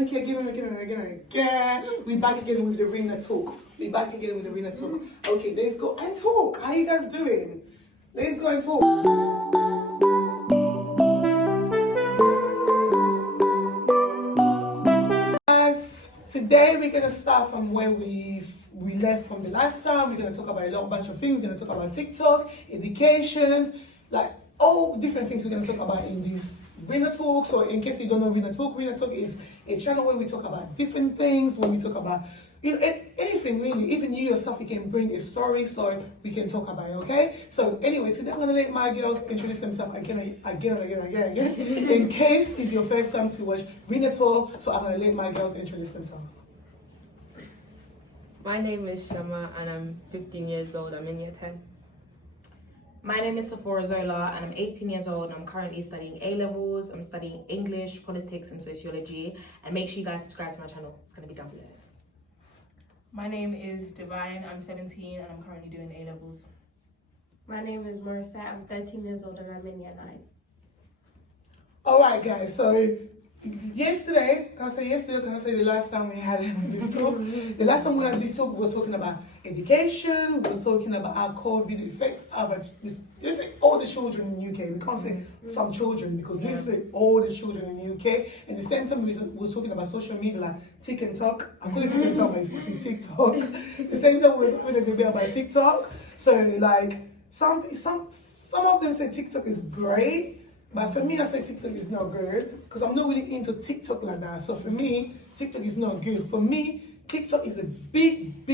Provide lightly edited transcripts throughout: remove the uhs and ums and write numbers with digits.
We're back again with the RINA Talk. Okay, let's go and talk. How you guys doing? Let's go and talk. Guys, today we're gonna start from where we left from the last time. We're gonna talk about a bunch of things. We're gonna talk about TikTok, education, like all different things we're gonna talk about in this RINA Talk. So in case you don't know RINA Talk is a channel where we talk about different things, where we talk about anything really. Even you yourself, you can bring a story so we can talk about it, okay? So anyway, today I'm gonna let my girls introduce themselves again. In case it's your first time to watch RINA Talk, so I'm gonna let my girls introduce themselves. My name is Shama and I'm 15 years old. I'm in year 10. My name is Sephora Zola and I'm 18 years old and I'm currently studying A-levels. I'm studying English, politics and sociology. And make sure you guys subscribe to my channel. It's going to be down below. My name is Divine. I'm 17 and I'm currently doing A-levels. My name is Marissa. I'm 13 years old and I'm in year 9. Alright guys, so yesterday, can I say the last time we had this talk? The last time we had this talk, we were talking about education, we were talking about how COVID affects let's say all the children in the UK. We can't say some children because we say all the children in the UK. And the same time we were talking about social media like TikTok. I call it TikTok, but it's TikTok. The same time we were having a debate about TikTok. So like some of them say TikTok is great. But for me, I say TikTok is not good because I'm not really into TikTok like that. So for me, TikTok is not good. For me, TikTok is a big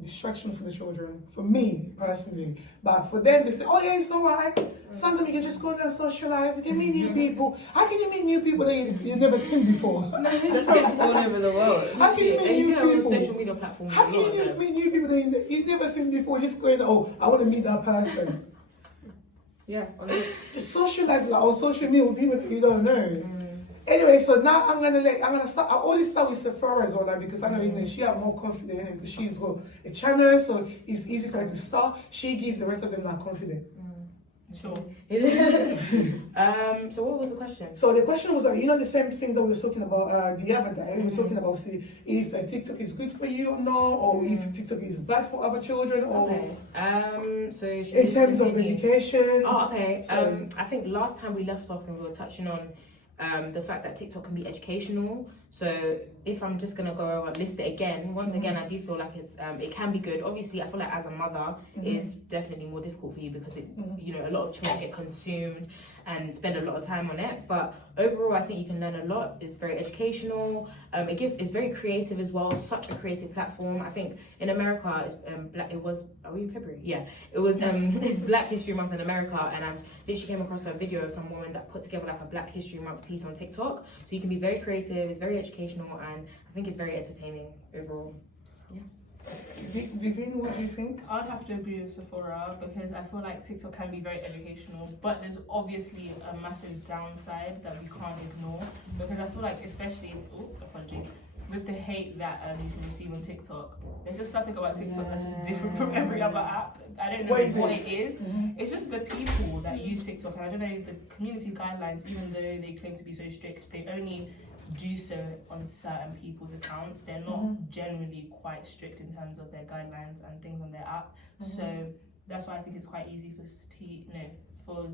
distraction for the children. For me, personally. But for them, they say, oh yeah, it's alright. Sometimes you can just go there and socialize. You can meet new people. How can you meet new people that you've never seen before? They're from all over the world. How can you meet new people? Social media platforms. How can you meet new people that you've never seen before? Just going, oh, I want to meet that person. Yeah. Just socialize like on social media with people that you don't know. Anyway, so now I'm gonna start. I always start with Sephora as well, like, because I know she have more confidence in it because she's got a channel, so it's easy for her to start. She gives the rest of them like confidence. Sure. So what was the question? So the question was like, the same thing that we were talking about the other day. We were talking about if TikTok is good for you or not, or if TikTok is bad for other children, or so in terms of education. Oh, okay. I think last time we left off and we were touching on the fact that TikTok can be educational. So if I'm just gonna go and list it again, once again, I do feel like it can be good. Obviously, I feel like as a mother, it's definitely more difficult for you because a lot of children get consumed and spend a lot of time on it. But overall, I think you can learn a lot. It's very educational. It's very creative as well. Such a creative platform. I think in America, it's are we in February? Yeah, it was. It's Black History Month in America, and I literally came across a video of some woman that put together like a Black History Month piece on TikTok. So you can be very creative. It's very educational, and I think it's very entertaining overall. Yeah. Vivian, what do you think? I'd have to agree with Sephora because I feel like TikTok can be very educational, but there's obviously a massive downside that we can't ignore because I feel like especially, with the hate that you can receive on TikTok, there's just something about TikTok that's just different from every other app. I don't know what it is. It's just the people that use TikTok, and I don't know, the community guidelines, even though they claim to be so strict, they only do so on certain people's accounts. They're not generally quite strict in terms of their guidelines and things on their app. So that's why I think it's quite easy for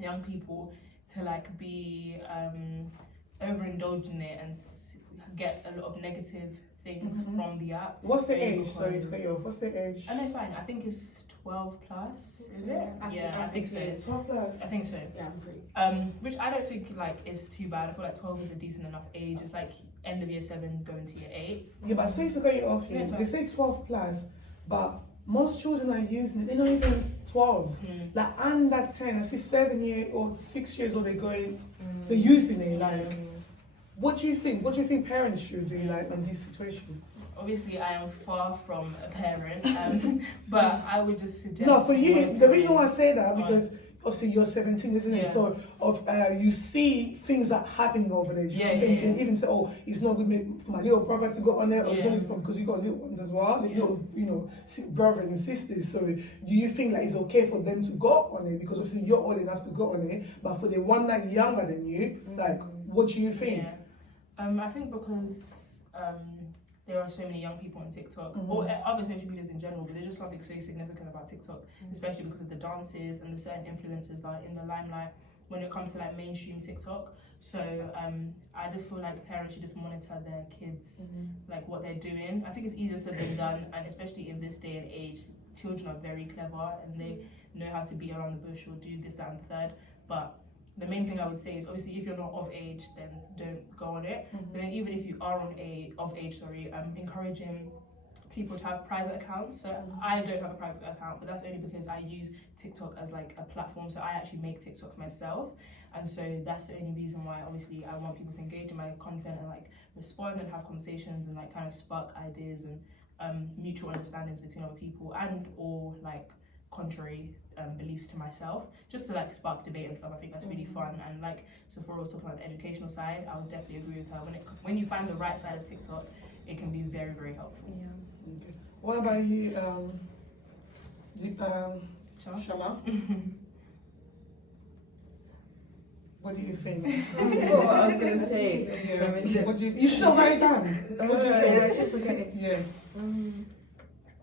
young people to like be overindulged in it and get a lot of negative things from the app. What's the age? Sorry to cut you off. What's the age? I know, fine. I think it's 12 plus. Is it? I think so. 12 plus. I think so. Yeah, I'm pretty. Which I don't think like is too bad. I feel like 12 is a decent enough age. It's like end of year 7 going to year 8. Yeah, but sorry to cut you off here. They say 12 plus, but most children are using it. They're not even 12. Like under 10, I see 7 years or 6 years old. They're using it. Like, what do you think? What do you think parents should do like on this situation? Obviously, I am far from a parent, but I would just suggest. No, for you, the reason why I say that because obviously you're 17, isn't it? So you see things that happening over there. You can even say, oh, it's not good for my little brother to go on there, or it's not good because you got little ones as well, little brothers and sisters. So do you think like it's okay for them to go on it? Because obviously you're old enough to go on it, but for the one that younger than you, like, what do you think? I think because there are so many young people on TikTok or other social medias in general, but there's just something so significant about TikTok, especially because of the dances and the certain influencers that are in the limelight when it comes to like mainstream TikTok. So I just feel like parents should just monitor their kids, like what they're doing. I think it's easier said than done, and especially in this day and age, children are very clever and they know how to beat around the bush or do this, that, and the third. But the main thing I would say is obviously if you're not of age, then don't go on it. But then even if you are of age, encouraging people to have private accounts. So I don't have a private account, but that's only because I use TikTok as like a platform. So I actually make TikToks myself, and so that's the only reason why obviously I want people to engage in my content and like respond and have conversations and like kind of spark ideas and mutual understandings between other people and or like contrary beliefs to myself, just to like spark debate and stuff. I think that's really fun. And like Sephora was talking about the educational side, I would definitely agree with her. When you find the right side of TikTok, it can be very, very helpful. Yeah. Okay. What about you, Shala? What do you think? I forgot what I was gonna say. Yeah. What do you should have write it down. What do you think? Yeah, I keep forgetting. Yeah.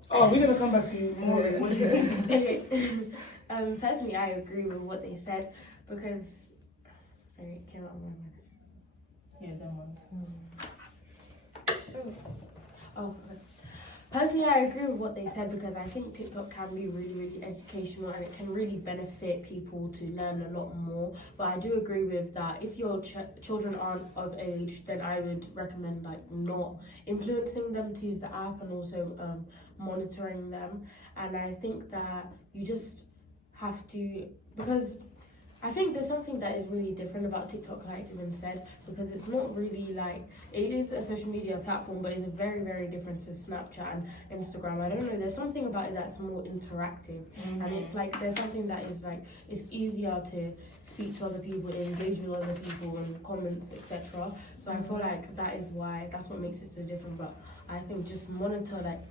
Oh, we're gonna come back to you more. What do you think? Okay. Personally, I agree with what they said because. Sorry, it came out of my mind. Yeah, them ones. Oh, personally, I agree with what they said because I think TikTok can be really, really educational and it can really benefit people to learn a lot more. But I do agree with that. If your children aren't of age, then I would recommend like not influencing them to use the app and also monitoring them. And I think that you just have to, because I think there's something that is really different about TikTok, like Erin said, because it's not really like, it is a social media platform, but it's very, very different to Snapchat and Instagram. I don't know, there's something about it that's more interactive. And it's like, there's something that is like, it's easier to speak to other people, engage with other people and comments, etc. So I feel like that's what makes it so different. But I think just monitor like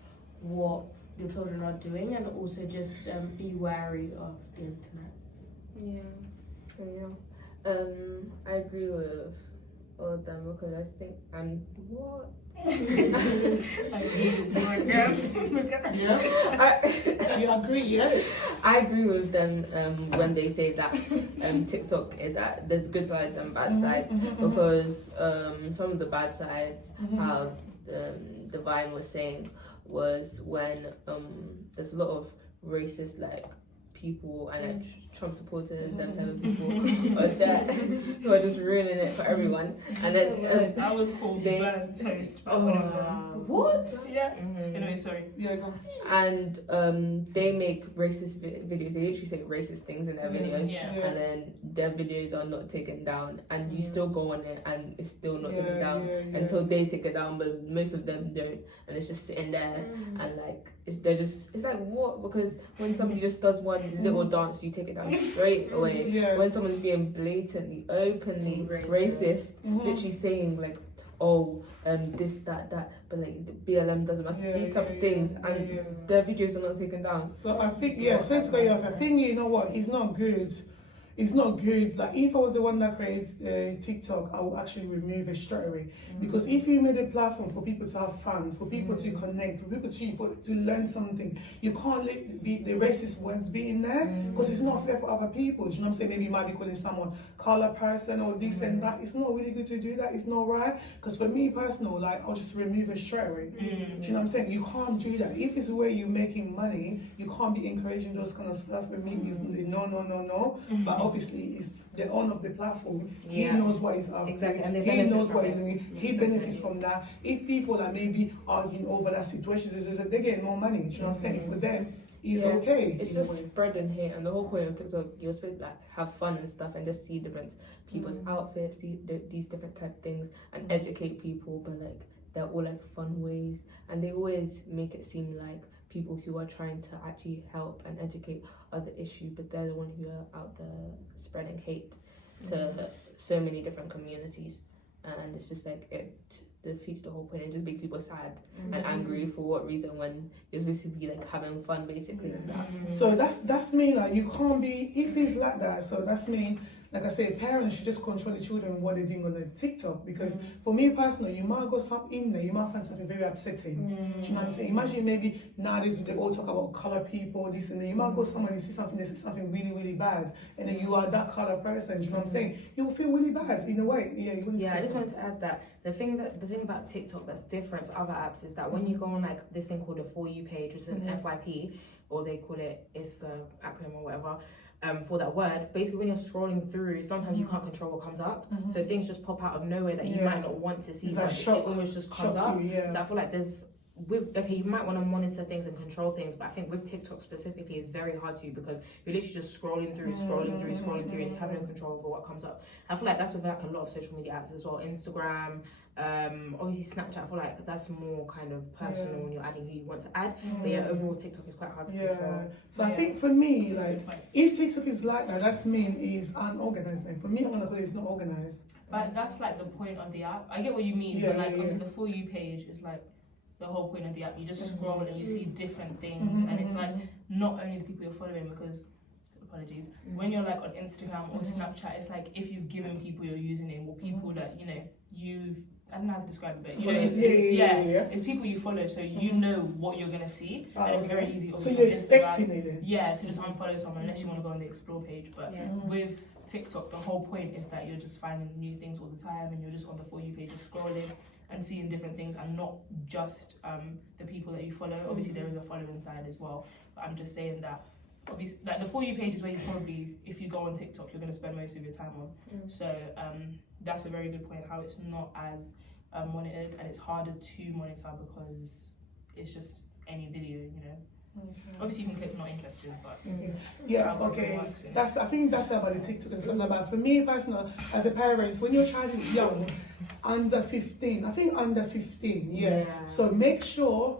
what your children are doing and also just be wary of the internet. Yeah. I agree with all of them because I think what? You agree? Yes. I agree with them when they say that TikTok there's good sides and bad sides because some of the bad sides, how the Vine was saying, was when there's a lot of racist like people and like Trump supporters, them type of people are there who are just ruining it for everyone. And then I was called burnt toast by one of them. What? Yeah. Anyway, sorry. Yeah, go on. And they make racist videos. They literally say racist things in their videos, and then their videos are not taken down, and you still go on it, and it's still not taken down until they take it down. But most of them don't, and it's just sitting there, and like it's like what? Because when somebody just does one little dance, you take it down straight away. When someone's being blatantly, openly racist, literally saying like, oh, this, that, but like the BLM doesn't matter, these type of things, and their videos are not taken down. So I think, sorry to cut you off, I think, you know what, it's not good. It's not good. Like if I was the one that creates TikTok, I would actually remove it straight away. Because if you made a platform for people to have fun, for people to connect, for people to learn something, you can't let the racist words be in there because it's not fair for other people. Do you know what I'm saying? Maybe you might be calling someone color person or this and that. It's not really good to do that. It's not right. Because for me personal, like I'll just remove it straight away. Do you know what I'm saying? You can't do that. If it's where you're making money, you can't be encouraging those kind of stuff. For me, it's no. But obviously, it's the owner of the platform. He knows what he's up to. And he knows what he's doing. He benefits from that. If people are maybe arguing over that situation, they get more money. Do you know what I'm saying? For them, it's okay. It's just spreading hate, and the whole point of TikTok, you're supposed to like have fun and stuff, and just see different people's outfits, see these different type of things, and educate people. But like they're all like fun ways, and they always make it seem like people who are trying to actually help and educate other issue, but they're the one who are out there spreading hate to so many different communities, and it's just like it defeats the whole point. It just makes people sad and angry for what reason when you're supposed to be like having fun basically. So that's me. Like you can't be if it's like that. So that's me. like I say, parents should just control the children what they're doing on the TikTok, because for me personally, you might go something in there, you might find something very upsetting. Do you know what I'm saying? Imagine maybe nowadays they all talk about color people, this and that. You might go somewhere and you see something, they say something really, really bad, and then you are that color person. Do you know what I'm saying? You will feel really bad in a way. Yeah, I just wanted to add that the thing about TikTok that's different to other apps is that when you go on like this thing called a For You page, which is an FYP, or they call it, it's the acronym or whatever, for that word. Basically, when you're scrolling through, sometimes you can't control what comes up, so things just pop out of nowhere that you might not want to see, but it almost just comes up. So I feel like you might want to monitor things and control things, but I think with TikTok specifically, it's very hard to, because you're literally just scrolling through, and you have no control over what comes up. I feel like that's with like a lot of social media apps as well. Instagram, obviously Snapchat, I feel like that's more kind of personal when you're adding who you want to add. But yeah, overall TikTok is quite hard to control. So I think for me, like, if TikTok is like that, that's mean is unorganized. Like, for me, I'm gonna call it, it's not organized. But that's like the point of the app. I get what you mean, but like onto the For You page is like the whole point of the app. You just scroll and you see different things, and it's like not only the people you're following, because apologies, when you're like on Instagram or Snapchat, it's like if you've given people your username, or people that I don't know how to describe it, but it's people you follow, so you know what you're gonna see, and it's very easy. So you're expecting it. To just unfollow someone unless you want to go on the explore page. But with TikTok, the whole point is that you're just finding new things all the time, and you're just on the For You page, just scrolling and seeing different things, and not just the people that you follow. Obviously, there is a following side as well, but I'm just saying that. Obviously, like the For You page is where you probably, if you go on TikTok, you're going to spend most of your time on. So that's a very good point, how it's not as monitored, and it's harder to monitor because it's just any video, Obviously, you can click not interested, but I think that's about the TikTok and stuff like that. For me personally, as a parent, when your child is young, under 15, so make sure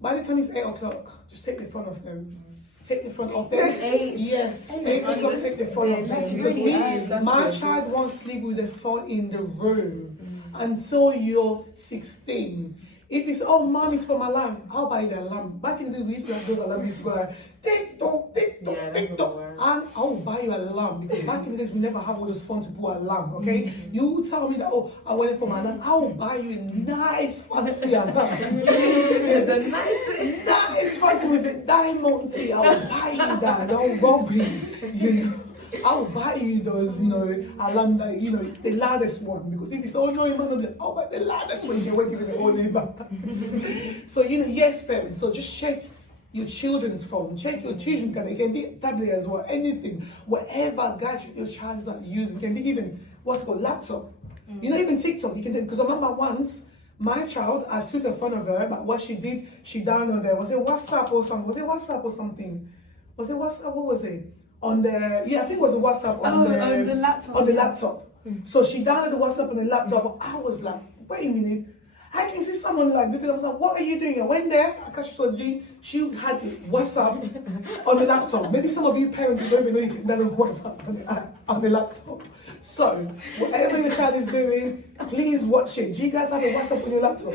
by the time it's 8 o'clock, just take the phone off them. Take the phone off them. 8 o'clock, take the phone off them. Because my child won't sleep with the phone in the room until you're 16. If it's, mom, it's for my alarm, I'll buy the alarm. Back in the day, we used to have those alarms, we used to go like, tick tock, tick tock, tick tock. And I'll buy you an alarm, because back in the days, we never have all those phones to put an alarm, okay? You tell me that, I went for my alarm, I will buy you a nice, fancy alarm. The nicest. Nice, fancy with the diamond tea. I will buy you that, don't worry, I'll buy you those, alarm that, the loudest one. Because if it's I'll buy the loudest one. You won't give it the whole neighbor. So, yes, parents. So just check your children's phone. Check your children's camera. It can be tablet as well. Anything, whatever gadget your child is not using. It can be even what's called laptop. Even TikTok. You can do. Because I remember once, my child, I took a phone of her, but what she did, she downloaded. Was it WhatsApp or something? Was it WhatsApp? What was it? I think it was a WhatsApp on the laptop. On the laptop. So she downloaded the WhatsApp on the laptop. I was like, wait a minute. I can see someone like this. I was like, what are you doing? I went there. I catch she had WhatsApp on the laptop. Maybe some of you parents don't even know you can download WhatsApp on the laptop. So whatever your child is doing, please watch it. Do you guys have a WhatsApp on your laptop?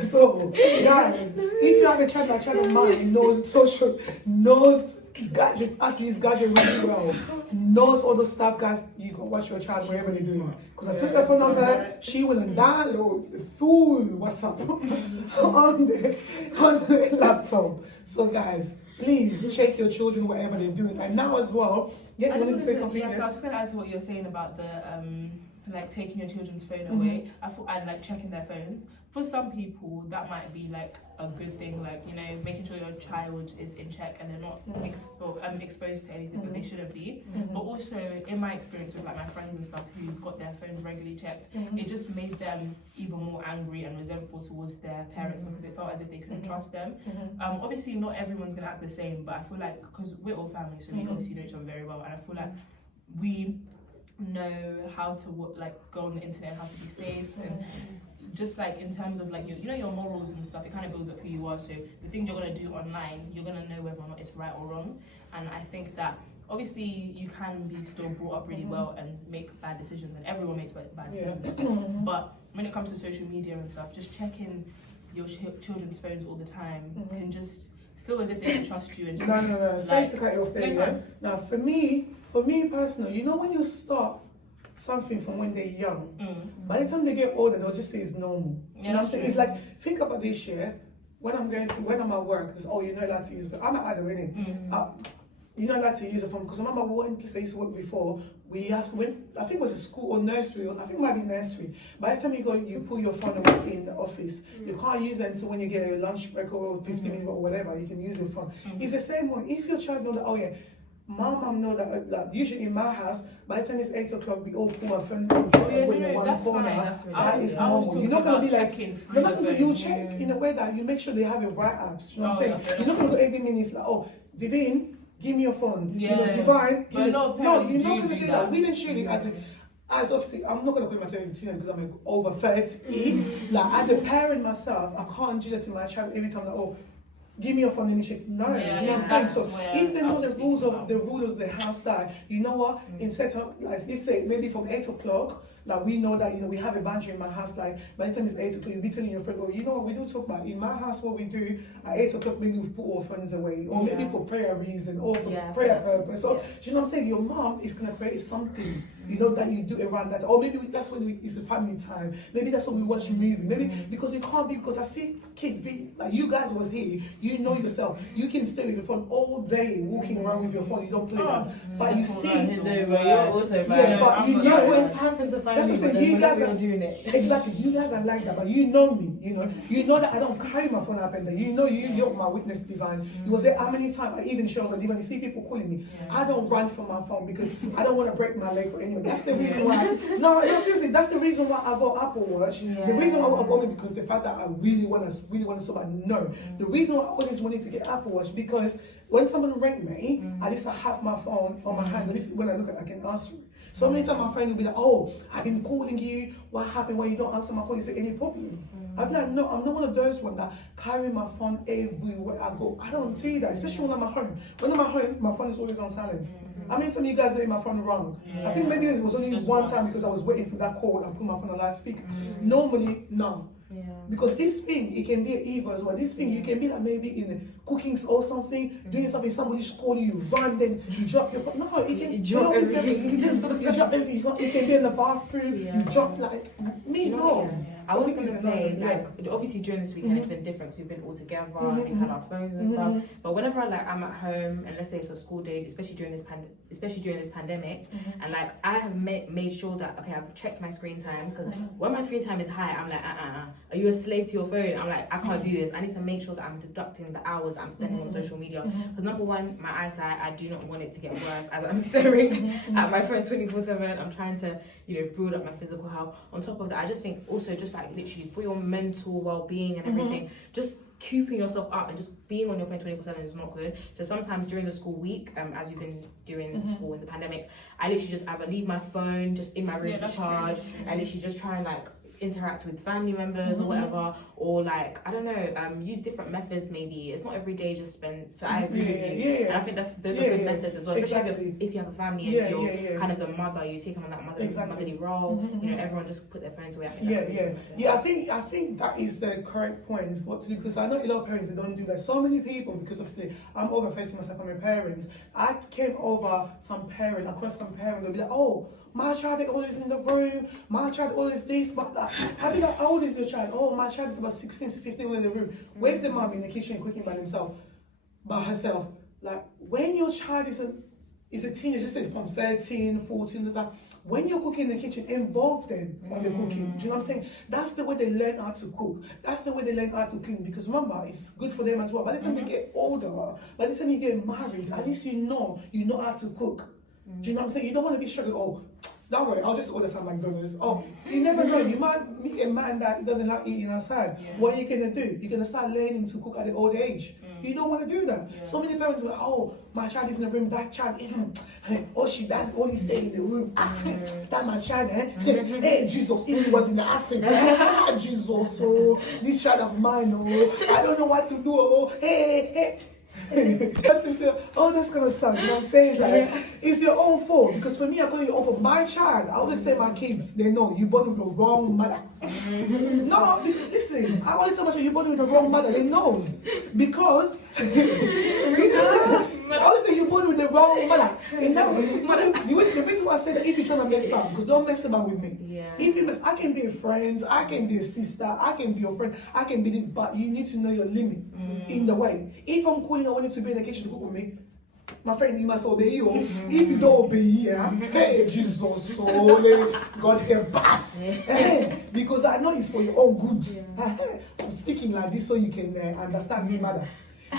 So, guys, if you have a child of mine, knows gadget really well, knows all the stuff, guys, you go watch your child wherever they're doing. Because I took her phone of her, she will download the full WhatsApp on the laptop. So, guys, please check your children wherever they're doing. And now as well, you wanted to say something? Yeah, so I was going to add to what you're saying about the like taking your children's phone away. And like checking their phones. For some people, that might be like a good thing, like, making sure your child is in check and they're not exposed to anything that they shouldn't be. But also, in my experience with like my friends and stuff who got their phones regularly checked, it just made them even more angry and resentful towards their parents, because it felt as if they couldn't trust them. Obviously, not everyone's going to act the same, but I feel like, because we're all family, so we obviously know each other very well, and I feel like we know how to go on the internet, how to be safe, and just like in terms of like your morals and stuff, it kind of builds up who you are. So the things you're going to do online, you're going to know whether or not it's right or wrong. And I think that obviously you can be still brought up really well and make bad decisions, and everyone makes bad decisions. But when it comes to social media and stuff, just checking your children's phones all the time can just feel as if they can trust you. And just no. Sorry to cut you off there. Now, for me, for me personally, you know, when you start something from when they're young, by the time they get older, they'll just say it's normal. Do you know what I'm saying? It's like, think about this year, when I'm at work, it's, oh, you're not allowed to use it. I'm at Adder, innit? You're not allowed to use a phone, because remember one place I used to work before, we have to, when, I think it was a school or nursery, I think it might be nursery. By the time you go, you put your phone away in the office. You can't use it until when you get a lunch break or 15 minutes or whatever, you can use your phone. It's the same one. If your child knows that, oh yeah, my mom know that usually in my house, by the time it's 8 o'clock, we all put our phone in one corner. That is normal. You're not going to be like, you're not supposed to, you check in a way that you make sure they have the right apps. You know what I'm saying? You're not going to go every minute like, oh, Divine, give me your phone. You know, Divine, give me. No, you're not going to do that. We didn't shoot it as obviously, I'm not going to call myself a teenager because I'm like over 30. Like, as a parent myself, I can't do that to my child every time, like, oh, give me your phone, let me check. No, do you know what I'm saying? So if they know the rules of the house, that, you know what, instead of, like, let's say maybe from 8 o'clock, like, we know that, you know, we have a boundary in my house, like, by the time it's 8 o'clock, you'll be telling your friend, oh, you know what, we do talk about, in my house, what we do, at 8 o'clock, maybe we put our phones away, or maybe for prayer reason, or for prayer purpose. So, do you know what I'm saying? Your mom is going to create something, you know, that you do around that, or maybe that's when it's the family time, maybe that's when we watch a movie, maybe, because it can't be, because I see kids be, like, you guys was here, you know yourself, you can stay with your phone all day, walking around with your phone, you don't play that, but you see, but you're also but you know, always happen to find me, but you guys are doing it. Exactly, you guys are like that, but you know me, you know that I don't carry my phone up and down. You know, you're my witness, Divine. You was there how many times I even shows on Divine, you see people calling me. I don't run from my phone because I don't want to break my leg for anyone. That's the reason why. No, seriously, that's the reason why I got Apple Watch. The reason why I got it because the fact that I really want to so bad. No, the reason why I always wanted to get Apple Watch because when someone rang me, at least I have my phone on my hand. At least when I look at it, I can answer it. So many times my friend will be like, oh, I've been calling you, what happened, why you don't answer my call? Is there any problem? I'll be like, no, I'm not one of those ones that carry my phone everywhere I go. I don't do that, especially when I'm at home. When I'm at home, my phone is always on silence. How many times you guys say my phone rang? I think maybe it was only one time because I was waiting for that call and put my phone on loudspeaker. Normally, no. Because this thing, it can be an evil as well. This thing, you can be like maybe in the cooking or something, doing something, somebody's calling you, run, then you drop your phone. No, it can you drop everything. You drop everything. You can be in the bathroom, you drop like me. No. I was going to say, like, obviously during this weekend it's been different because we've been all together, we've had our phones and stuff. But whenever I'm at home and let's say it's a school day, especially during this pandemic, and like I have made sure that okay, I've checked my screen time because when my screen time is high, I'm like, are you a slave to your phone? I'm like, I can't do this. I need to make sure that I'm deducting the hours that I'm spending on social media. Because number one, my eyesight, I do not want it to get worse as I'm staring at my phone 24/7. I'm trying to, build up my physical health. On top of that, I just think also just like literally for your mental well-being and everything, just keeping yourself up and just being on your phone 24/7 is not good. So sometimes during the school week, as we've been doing school in the pandemic, I literally just either leave my phone just in my room to charge. I literally just try and like interact with family members or whatever, or like I don't know, use different methods. Maybe it's not every day just spend. So I agree with you, and I think those are good methods as well. Especially if you have a family and you're kind of the mother, you take on that motherly role. Everyone just put their phones away. I think I think that is the correct point. What to do, because I know a lot of parents that don't do that. So many people, because obviously I'm over 30 myself. I'm a parent. I came over across some parent. They'll be like, oh, my child is always in the room, my child always this, but that. I'll be like, how old is your child? Oh, my child is about 16 to 15 in the room. Where's the mom in the kitchen cooking by herself? Like, when your child is a teenager, just say from 13, 14, like, when you're cooking in the kitchen, involve them on the cooking. Do you know what I'm saying? That's the way they learn how to cook. That's the way they learn how to clean. Because remember, it's good for them as well. By the time they get older, by the time you get married, at least you know how to cook. Do you know what I'm saying? You don't want to be struggling, oh, don't worry, I'll just order some McDonald's. Oh, you never know. You might meet a man that doesn't like eating outside. What are you going to do? You're going to start learning to cook at the old age. You don't want to do that. So many parents are like, oh, my child is in the room, that child, she does only stay in the room. That my child, hey, Jesus, if he was in Africa, Jesus, so this child of mine, I don't know what to do, hey. All this kind of stuff, you know what I'm saying? Like, it's your own fault. Because for me, I call it your own fault. My child, I always say my kids, they know you're born with the wrong mother. No, because listen, I always tell my child you're born with the wrong mother. They know. Because I always say you're born with the wrong manner. In that way, the reason why I say that if you're trying to mess up, because don't mess about with me. Yeah. If you mess, I can be a friend, I can be a sister, I can be your friend, I can be this, but you need to know your limit in the way. If I'm calling, I want you to be in the kitchen to cook with me. My friend, you must obey you. If you don't obey, hey, Jesus, holy, God help us. Because I know it's for your own good. I'm speaking like this so you can understand me, mother.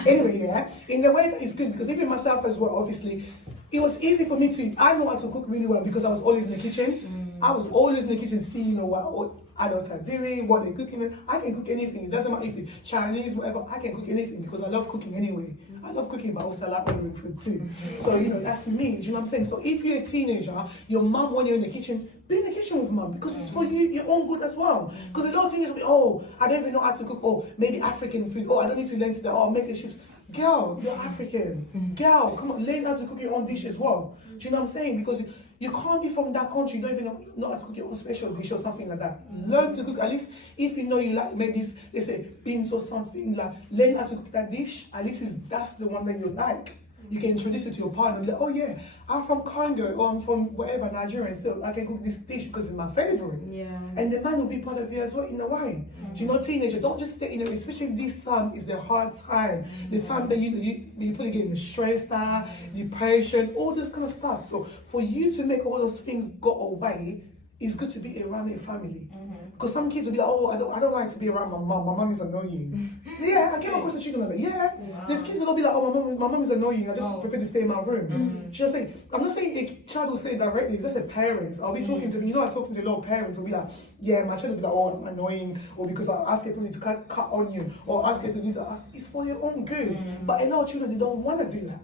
Anyway, in the way that it's good, because even myself as well, obviously, it was easy for me to, I know how to cook really well because I was always in the kitchen. I was always in the kitchen seeing what adults are doing, what they're cooking. I can cook anything. It doesn't matter if it's Chinese, whatever. I can cook anything because I love cooking anyway. I love cooking, but also I like ordering food too. So, that's me. Do you know what I'm saying? So if you're a teenager, your mum, when you're in the kitchen, be in the kitchen with mum because it's for you, your own good as well. Because a lot of teenagers will be, I don't even know how to cook. Oh, maybe African food. Oh, I don't need to learn to that. Oh, make the chips. Girl, you're African. Girl, come on, learn how to cook your own dish as well. Do you know what I'm saying? Because you can't be from that country, you don't even know how to cook your own special dish or something like that. Learn to cook, at least if you know you like maybe they say beans or something, like learn how to cook that dish. At least that's the one that you like. You can introduce it to your partner and be like, oh yeah, I'm from Congo or I'm from wherever, Nigeria, and still I can cook this dish because it's my favorite. Yeah. And the man will be part of you as well in a way. Do you know, teenager, don't just stay in it, especially this time is the hard time. The time that you probably getting stressed out, depression, all this kind of stuff. So for you to make all those things go away, it's good to be around your family. Because some kids will be like, oh, I don't like to be around my mom. My mom is annoying. Yeah, I came across a chicken like that. Yeah. Wow. There's kids that will be like, oh, my mom is annoying. I just prefer to stay in my room. Do you know what I'm saying? I'm not saying a child will say it directly. It's just the parents. I'll be talking to them. I'm talking to a lot of parents will be like, yeah, my child will be like, oh, I'm annoying. Or because I ask her to cut onion. Or ask her to do that. It's for your own good. But a lot of children, they don't want to do that.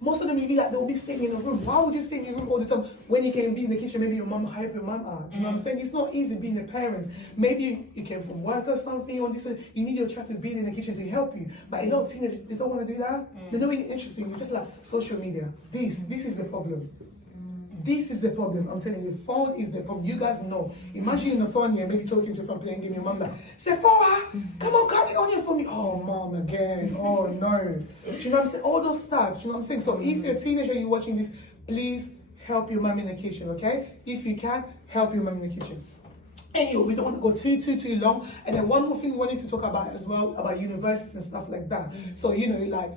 Most of them, they'll be staying in a room. Why would you stay in a room all the time when you can be in the kitchen? Maybe your mom help your mom out. Do you know what I'm saying? It's not easy being a parent. Maybe you came from work or something, or this. You need your child to be in the kitchen to help you. But a lot of teenagers, they don't want to do that. They're not really interesting. It's just like social media. This is the problem. This is the problem. I'm telling you, the phone is the problem. You guys know. Imagine in the phone here, maybe talking to some playing game, your mom like, Sephora, come on, cut the onion for me. Oh, mom, again. Oh, no. Do you know what I'm saying? All those stuff. Do you know what I'm saying? So if you're a teenager, you're watching this, please help your mom in the kitchen, okay? If you can, help your mom in the kitchen. Anyway, we don't want to go too long. And then one more thing we wanted to talk about as well, about universities and stuff like that. So, like,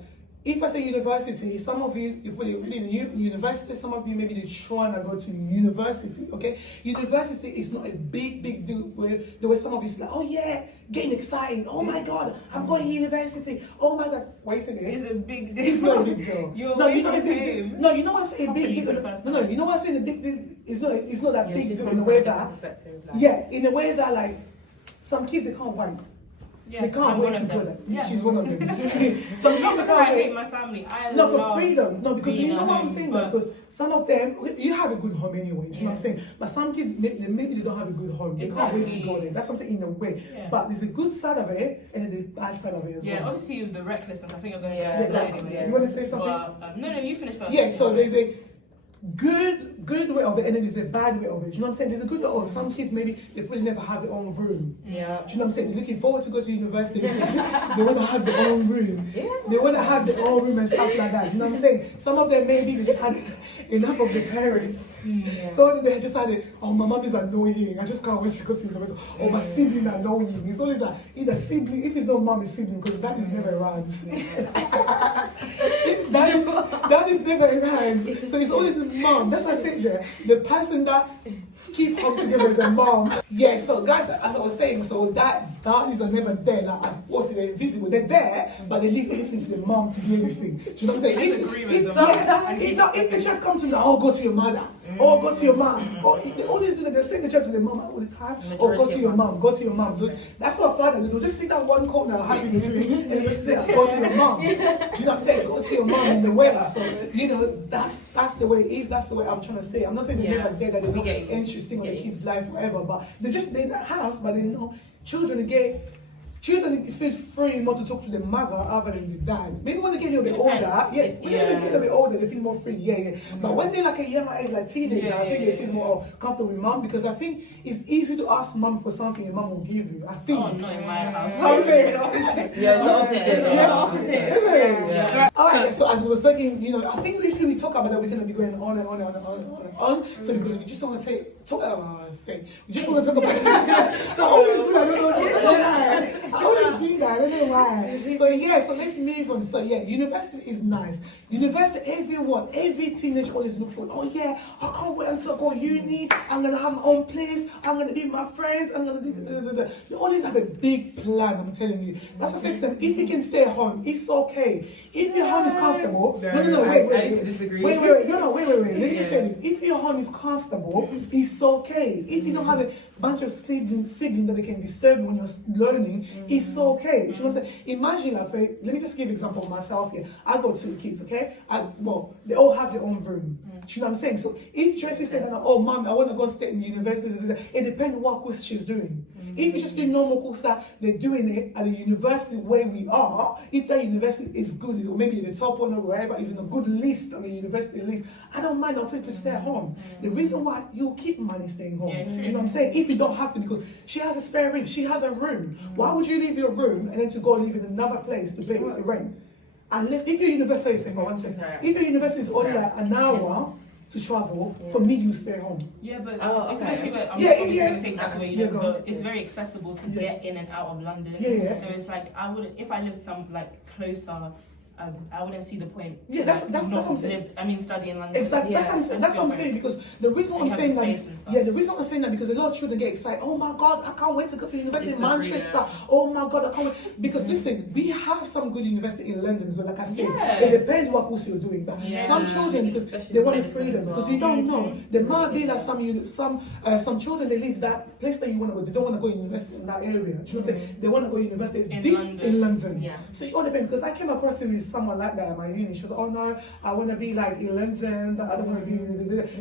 if I say university, some of you probably really in university, some of you maybe they're trying to go to university, okay? University is not a big deal where there were some of you like, oh yeah, getting excited. Oh my God, I'm going to university. Oh my God. Why you say it? It's a big deal. It's not a big deal. No, you know a big deal. No, you know what I say a big deal. No, you know what I say a big deal. It's not that big deal in the way that, in a way that like some kids they can't wait. Yeah, they can't wait to go there. Yeah. She's one of them. Some people can't I wait. hate my family. No, for freedom. No, because you know what I'm saying? But Because some of them, you have a good home anyway. You know what I'm saying? But some kids, maybe they don't have a good home. They can't wait to go there. That's something in a way. Yeah. But there's a good side of it and then the bad side of it as well. yeah, obviously the recklessness. I think you're going to Yeah, that's anyway. You want to say something? But, no, you finish first. Yeah, so there's a good way of it and then there's a bad way of it. Do you know what I'm saying? There's a good way of some kids maybe they probably never have their own room. Yeah. Do you know what I'm saying? They're looking forward to go to university because they want to have their own room. Yeah. They want to have their own room and stuff like that. Do you know what I'm saying? Some of them maybe they just had enough of the parents. Some of them they just had it, oh my mom is annoying, I just can't wait to go to university. Or my sibling annoying. It's always like either sibling, if it's not mom, it's sibling because that is never around. that is never around. So it's always a mom. That's what I said, yeah. The person that keep home together is a mom. Yeah, so guys, as I was saying, so daddies are never there, like as also they're invisible. They're there, but they leave everything to the mom to do everything. Do you know what I'm saying? They disagree with them. If the child comes to me, oh, go to your mother. Or go to your mom. Or they always do that. They say the child to their mom all the time. Or go to your mom. Go to your mom. That's what father do. They'll just sit down one corner having a drink and they just say, go to your mom. Do you know what I'm saying? Go to your mom in the way. So, that's the way it is. That's the way I'm trying to say. I'm not saying they're never there, that they're not interesting on the kid's life, whatever. But they're just in that house, but they know children get children feel free more to talk to the mother other than the dad. Maybe when they get a little bit older, when they get a little bit older, they feel more free, But when they're like a younger age, like teenager, I think they feel more comfortable with mom, because I think it's easy to ask mom for something and mom will give you. I think. Oh, not in my house. How is it? It's the opposite. Alright, so as we were talking, I think if we talk about that, we're gonna be going on and on and on and on and on. So because we just don't want to we just want to talk about this. I always do that. I don't know why. So let's move on. So university is nice. University, every teenager always look for. Oh yeah, I can't wait until I go uni. I'm gonna have my own place. I'm gonna be with my friends. I'm gonna do. You always have a big plan. I'm telling you. That's what I say to them. If you can stay at home, it's okay. If your home is comfortable, wait. I need to disagree. Wait. Let me just say this. If your home is comfortable, it's okay. If you don't have a bunch of siblings that they can disturb you when you're learning, it's okay. Do you know what I'm saying? Imagine, let me just give an example of myself here. I got 2 kids, okay? They all have their own room. Do you know what I'm saying? So if Tracy said, oh, mom, I want to go stay in the university, it depends what course she's doing. If you just do normal course that they're doing it at the university where we are, if that university is good, or maybe the top one or wherever is in a good list on the university list, I don't mind, I'll tell you to stay at home. The reason why you keep money staying home, do you know what I'm saying? If you don't have to, because she has a spare room, she has a room. Why would you leave your room and then to go live in another place to pay rent? Unless, if your university is, for 1 second, if your university is only like an hour to travel, for me, you stay home. Yeah, but especially where I'm going to say exactly where you live, but it's very accessible to get in and out of London. So it's like, I would, if I lived some closer, I wouldn't see the point. That's what I'm saying. Study in London. Exactly. That's what I'm saying. Because the reason I'm saying that, the reason I'm saying that, because a lot of children get excited. Oh my God, I can't wait to go to university in Manchester. Oh my God, I can't wait. Because listen, we have some good university in London. So like I said, it depends what course you're doing. But some children, because they want freedom, because you don't know. There might be that some children, they leave that place that you want to go. They don't want to go to university in that area. Do you know what I'm saying? They want to go to university in London. So it all depends. Because I came across it with someone like that at my uni. She was, oh no, I want to be like in London, I don't want to be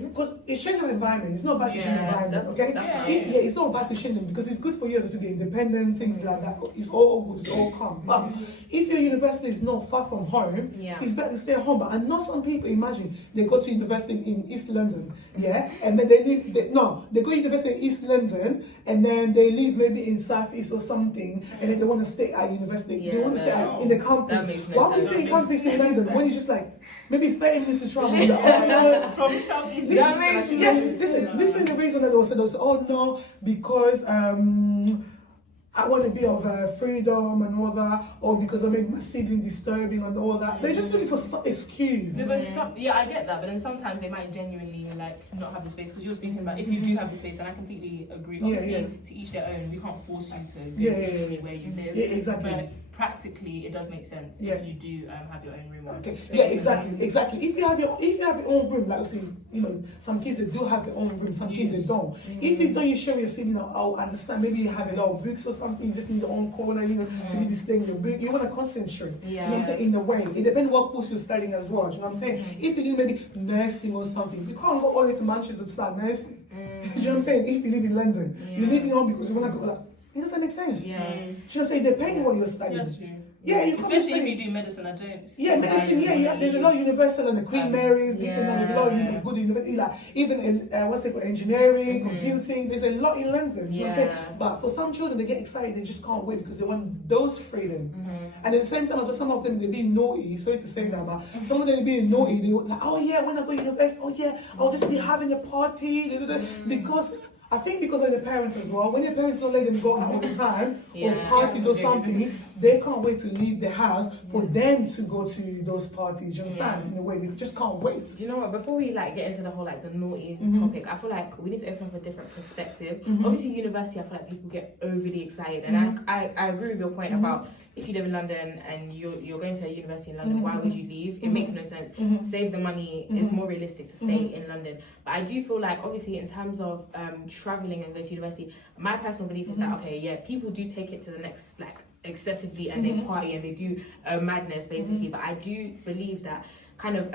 because it's changing the environment. It's not about to change the environment, okay? It's not about to change them, because it's good for you to be independent, things like that. It's all good, it's all calm. But if your university is not far from home, it's better to stay at home. But I know some people, imagine, they go to university in East London, and then they go to university in East London, and then they live maybe in South East or something, and then they want to stay at university. They want to stay in the campus. Why would you say campus in London when it's just like maybe 30 minutes to travel? From South East. Listen, the reason that they said, oh no, because I want to be of freedom and all that, or because I make my sibling disturbing and all that. They're just looking for some excuse. I get that, but then sometimes they might genuinely not have the space, because you're speaking about if you do have the space, and I completely agree. Obviously, to each their own. We can't force you to go to uni where you live. Exactly. But practically, it does make sense if you do have your own room. Okay. Exactly. If you have your own room, like say, some kids they do have their own room, some kids they don't. If you don't, you show your sibling, oh, understand, maybe you have a lot of books or something, you just need your own corner, to be displaying your book. You want to concentrate. You know what I'm saying? In a way, it depends what course you're studying as well. Do you know what I'm saying? If you do maybe nursing or something, you can't go all the way to Manchester to start nursing. Do you know what I'm saying? If you live in London, you're living home because you want to go. It doesn't make sense. Do you know what I'm saying? Depending on what you're studying. Yeah, you especially if you do medicine, I don't. Yeah, medicine. There's a lot of universities and the Queen Mary's. There's a lot of good universities, like even engineering, computing. There's a lot in London. You know what I'm saying? But for some children, they get excited. They just can't wait because they want those freedom. And at the same time, also some of them they're being naughty. Sorry to say that, but some of them are being naughty. They like, oh yeah, when I go to university, oh yeah, I'll just be having a party because. I think because of the parents as well, when the parents don't let them go out all the time, or parties or something, they can't wait to leave the house for them to go to those parties, you understand? In a way, they just can't wait. Do you know what, before we get into the whole the naughty topic, I feel like we need to open up a different perspective. Obviously university, I feel like people get overly excited, and I agree with your point about if you live in London and you're going to a university in London, why would you leave? It makes no sense. Save the money. It's more realistic to stay in London. But I do feel like, obviously, in terms of traveling and going to university, my personal belief is that, people do take it to the next, excessively, and they party and they do madness, basically. But I do believe that kind of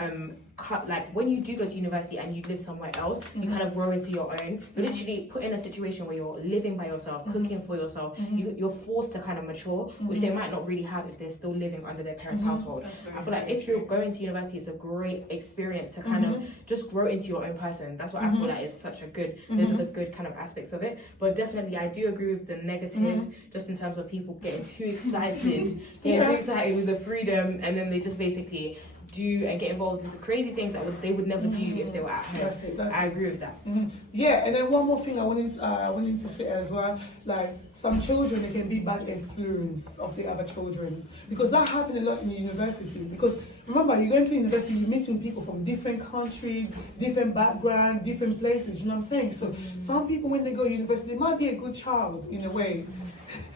like when you do go to university and you live somewhere else, you kind of grow into your own. You're literally put in a situation where you're living by yourself, cooking for yourself. You're forced to kind of mature, which they might not really have if they're still living under their parents' household. I feel like if you're going to university, it's a great experience to kind of just grow into your own person. That's what I feel like is such a good, those are the good kind of aspects of it. But definitely I do agree with the negatives, just in terms of people getting too excited, with the freedom, and then they just basically do and get involved in some crazy things that they would never do if they were at home. I agree with that. Yeah, and then one more thing I wanted to say as well, like some children, they can be bad influence of the other children, because that happened a lot in the university. Because remember, you're going to university, you're meeting people from different countries, different background, different places, you know what I'm saying? So some people, when they go to university, they might be a good child in a way.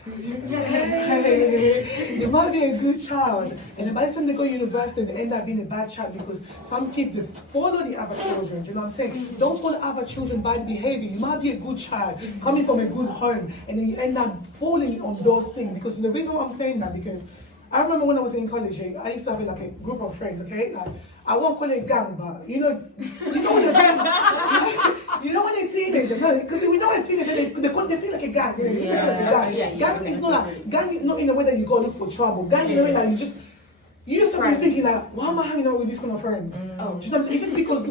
They might be a good child, and then by the time they go to university, they end up being a bad child, because some kids, they follow the other children. Do you know what I'm saying? Don't follow other children bad behavior. You might be a good child coming from a good home, and then you end up falling on those things. Because the reason why I'm saying that, because I remember when I was in college, I used to have like a group of friends. Okay, like I won't call it gang, but you know when they're teenagers, because we know a teenager, they feel like a gang. Gang is not like, gang is not in a way that you go look for trouble. Gang in a way that you used to be thinking like, why am I hanging out with these kind of friends? Do you know what I'm saying? It's just because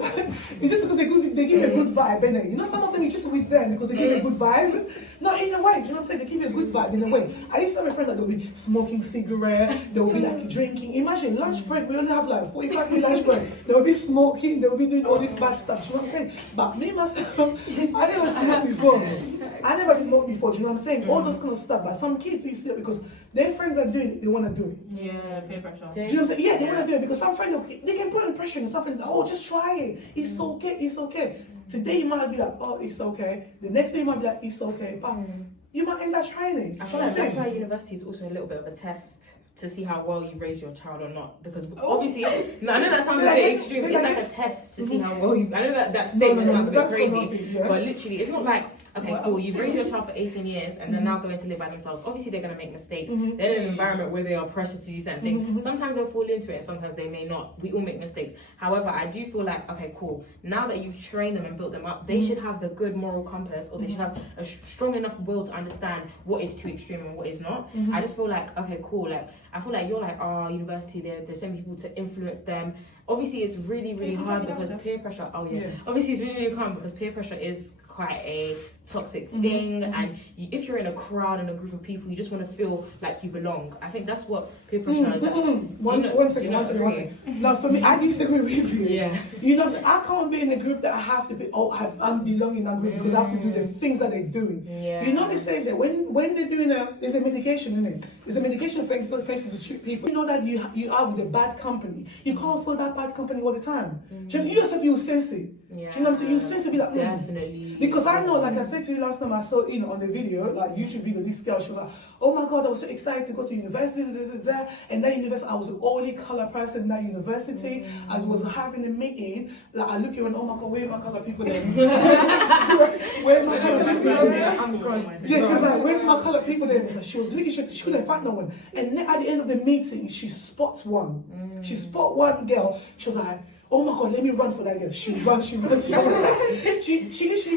they give a good vibe, innit? You know, some of them, you just with them because they give a good vibe. No, in a way, do you know what I'm saying? They give a good vibe in a way. I used to have a friend that they will be smoking cigarette, they will be like drinking. Imagine lunch break, we only have like 45 minutes lunch break. They will be smoking, they will be doing all this bad stuff. Do you know what I'm saying? But me myself, I never smoked before. Do you know what I'm saying? All those kind of stuff. But some kids, they see it because their friends are doing it, they want to do it. Yeah, peer pressure. Do you know what I'm saying? Yeah, they want to do it because some friends, they can put impression on something. Oh, just try it. It's okay. It's okay. Today you might be like, oh, it's okay. The next day you might be like, it's okay. But you might end up trying it. I feel like that's why university is also a little bit of a test to see how well you raise your child or not. Because obviously, no, I know that sounds a bit extreme. It's like a test to see how well you. I know that statement sounds a bit crazy, but literally, it's not like, okay, cool, you've raised your child for 18 years and they're now going to live by themselves. Obviously, they're going to make mistakes. They're in an environment where they are pressured to do certain things. Sometimes they'll fall into it and sometimes they may not. We all make mistakes. However, I do feel like, okay, cool, now that you've trained them and built them up, they should have the good moral compass, or they should have a strong enough will to understand what is too extreme and what is not. I just feel like, okay, cool, like, I feel like you're like, oh, university, there's so many people to influence them. Obviously, it's really, really hard because peer pressure, obviously it's really, really hard because peer pressure is quite a toxic thing, and if you're in a crowd and a group of people, you just want to feel like you belong. I think that's what peer pressure is. One second. Now, for me, I disagree with you. Yeah. You know what I'm saying? I can't be in a group that I have to be, I belong in that group because I have to do the things that they're doing. Yeah. You know, they say that when they're doing there's a medication in it. There's a medication for expensive to treat people. You know that you are with a bad company. You can't feel that bad company all the time. You yourself, you sense it. Yeah. Do you know what I'm saying? You sense it, be like, definitely. Because I know, like I said to you last time I saw on the video, like YouTube video, this girl, she was like, oh my God, I was so excited to go to university, and that university, I was the only color person in that university. As I was having a meeting, like I look around, oh my God, where are my color people there? Where are my color people there? Yeah, she was like, where's my color people there? She was looking, she couldn't find no one. And then at the end of the meeting, she spots one. She spot one girl, she was like, oh my God, let me run for that girl. She ran. She literally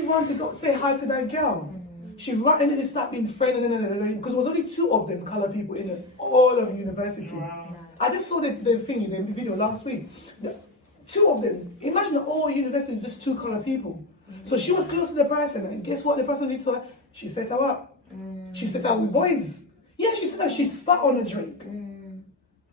ran to go say hi to that girl. She ran and then they start being friends, because there was only 2 of them color people in all of the university. Wow. I just saw the video last week. 2 of them. Imagine the whole university, just 2 color people. So she was close to the person, and guess what the person did to her? She set her up. She set her up with boys. Yeah, she said that she spat on a drink.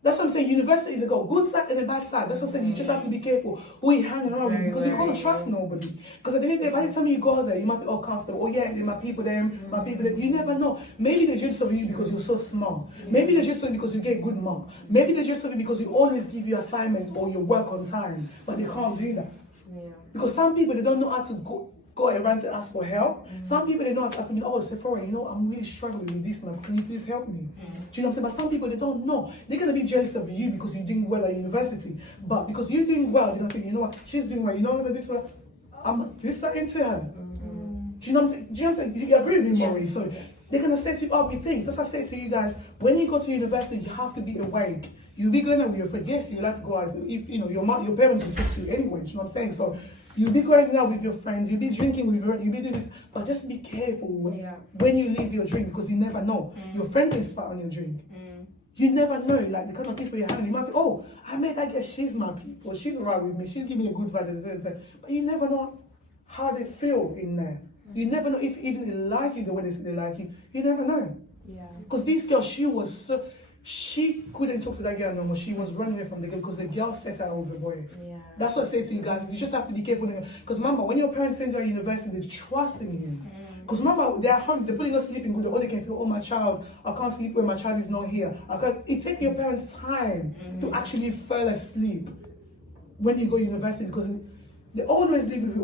That's what I'm saying. University is a good side and a bad side. That's what I'm saying. You just have to be careful who you hang around with, because you can't trust nobody. Because at the end of the day, by the time you go there, you might be all comfortable. Oh yeah, my people there. You never know. Maybe they're just of you because you're so small. Maybe they're just of you because you get a good mark. Maybe they're just of you because you always give your assignments or your work on time, but they can't do that. Yeah. Because some people, they don't know how to go around to ask for help. Some people, they know how to ask me, oh, Sephora, you know, I'm really struggling with this now. Can you please help me? Do you know what I'm saying? But some people, they don't know. They're going to be jealous of you because you're doing well at university. But because you're doing well, they're going to think, you know what, she's doing well. You know what I'm going to do this? I'm this into her. Do you know what I'm saying? Do you know what I'm saying? You agree with me, Maury? So they're going to set you up with things. That's what I say to you guys. When you go to university, you have to be awake. You'll be going out with your friend. Yes, you like to go out. If you know your parents will talk to you anyway. You know what I'm saying? So you'll be going out with your friends. You'll be drinking with your. You'll be doing this, but just be careful when you leave your drink because you never know. Your friend can spat on your drink. You never know, like the kind of people you're having. You might think, oh, I met that girl. She's my people. She's alright with me. She's giving me a good vibe at the same time. But you never know how they feel in there. You never know if even they like you the way they say they like you. You never know. Yeah. Because this girl, she couldn't talk to that girl no more. She was running away from the girl because the girl set her over the boy. Yeah. That's what I say to you guys. You just have to be careful. Because remember, when your parents send you to university, they're trusting you. Because remember, they're home, they're putting us sleeping good. All they can feel, oh, my child, I can't sleep when my child is not here. It takes your parents time to actually fall asleep when you go to university because they always live with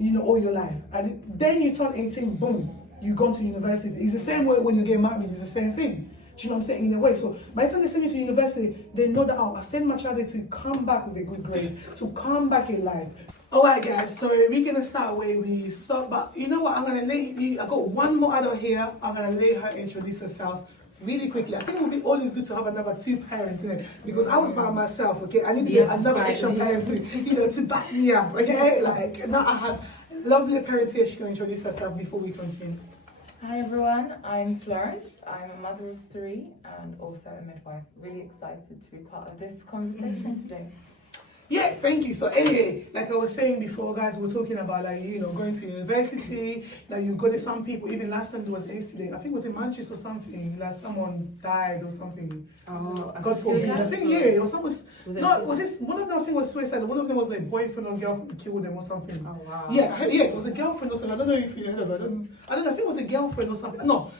you all your life. And then you turn 18, boom, you go to university. It's the same way when you get married, it's the same thing. Do you know what I'm saying? In a way. So by the time they send you to university, they know that, oh, I send my child to come back with a good grade, to come back in life. Alright guys, so we're gonna start where we stop, but you know what, I got one more adult here. I'm gonna let her introduce herself really quickly. I think it would be always good to have another two parents in it because I was by myself, okay? I need to get another extra parent to back me up, okay? Like now I have a lovely parents here. She can introduce herself before we continue. Hi everyone, I'm Florence. I'm a mother of 3 and also a midwife. Really excited to be part of this conversation today. Yeah, thank you. So anyway, like I was saying before, guys, we're talking about going to university. Like you go to some people. Even last time there was an incident. I think it was in Manchester or something. Like someone died or something. Oh, God forbid. I think it was someone. Was this one of them? I think was suicide. One of them was like boyfriend or girlfriend killed them or something. Oh wow. Yeah, it was a girlfriend or something. I don't know if you heard about it. I don't know. I think it was a girlfriend or something. No.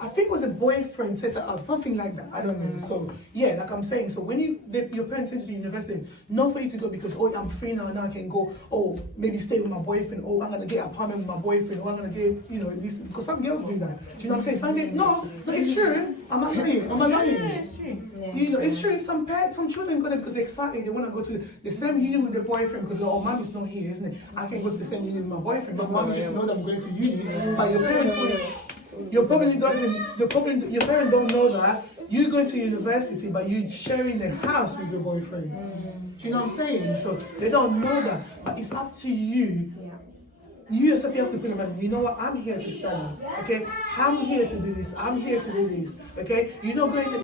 I think it was a boyfriend set her up, something like that. I don't know. So yeah, like I'm saying, so when your parents send you to university, not for you to go because I'm free now I can go. Oh, maybe stay with my boyfriend. Oh, I'm gonna get an apartment with my boyfriend. Or I'm gonna get this because some girls do that. Do you know what I'm saying? Some girls, no, it's true. I'm not lying. I'm not lying. Yeah, it's true. Yeah, it's true. Some children gonna because they're excited. They wanna go to the same uni with their boyfriend because mommy's not here, isn't it? I can go to the same uni with my boyfriend, but mommy just know that I'm going to uni. But your parents your parents don't know that you're going to university, but you're sharing the house with your boyfriend. Do you know what I'm saying? So they don't know that, but it's up to you. You yourself, you have to put them in. You know what? I'm here to study. Okay, I'm here to do this. I'm here to do this. Okay, you're not going to.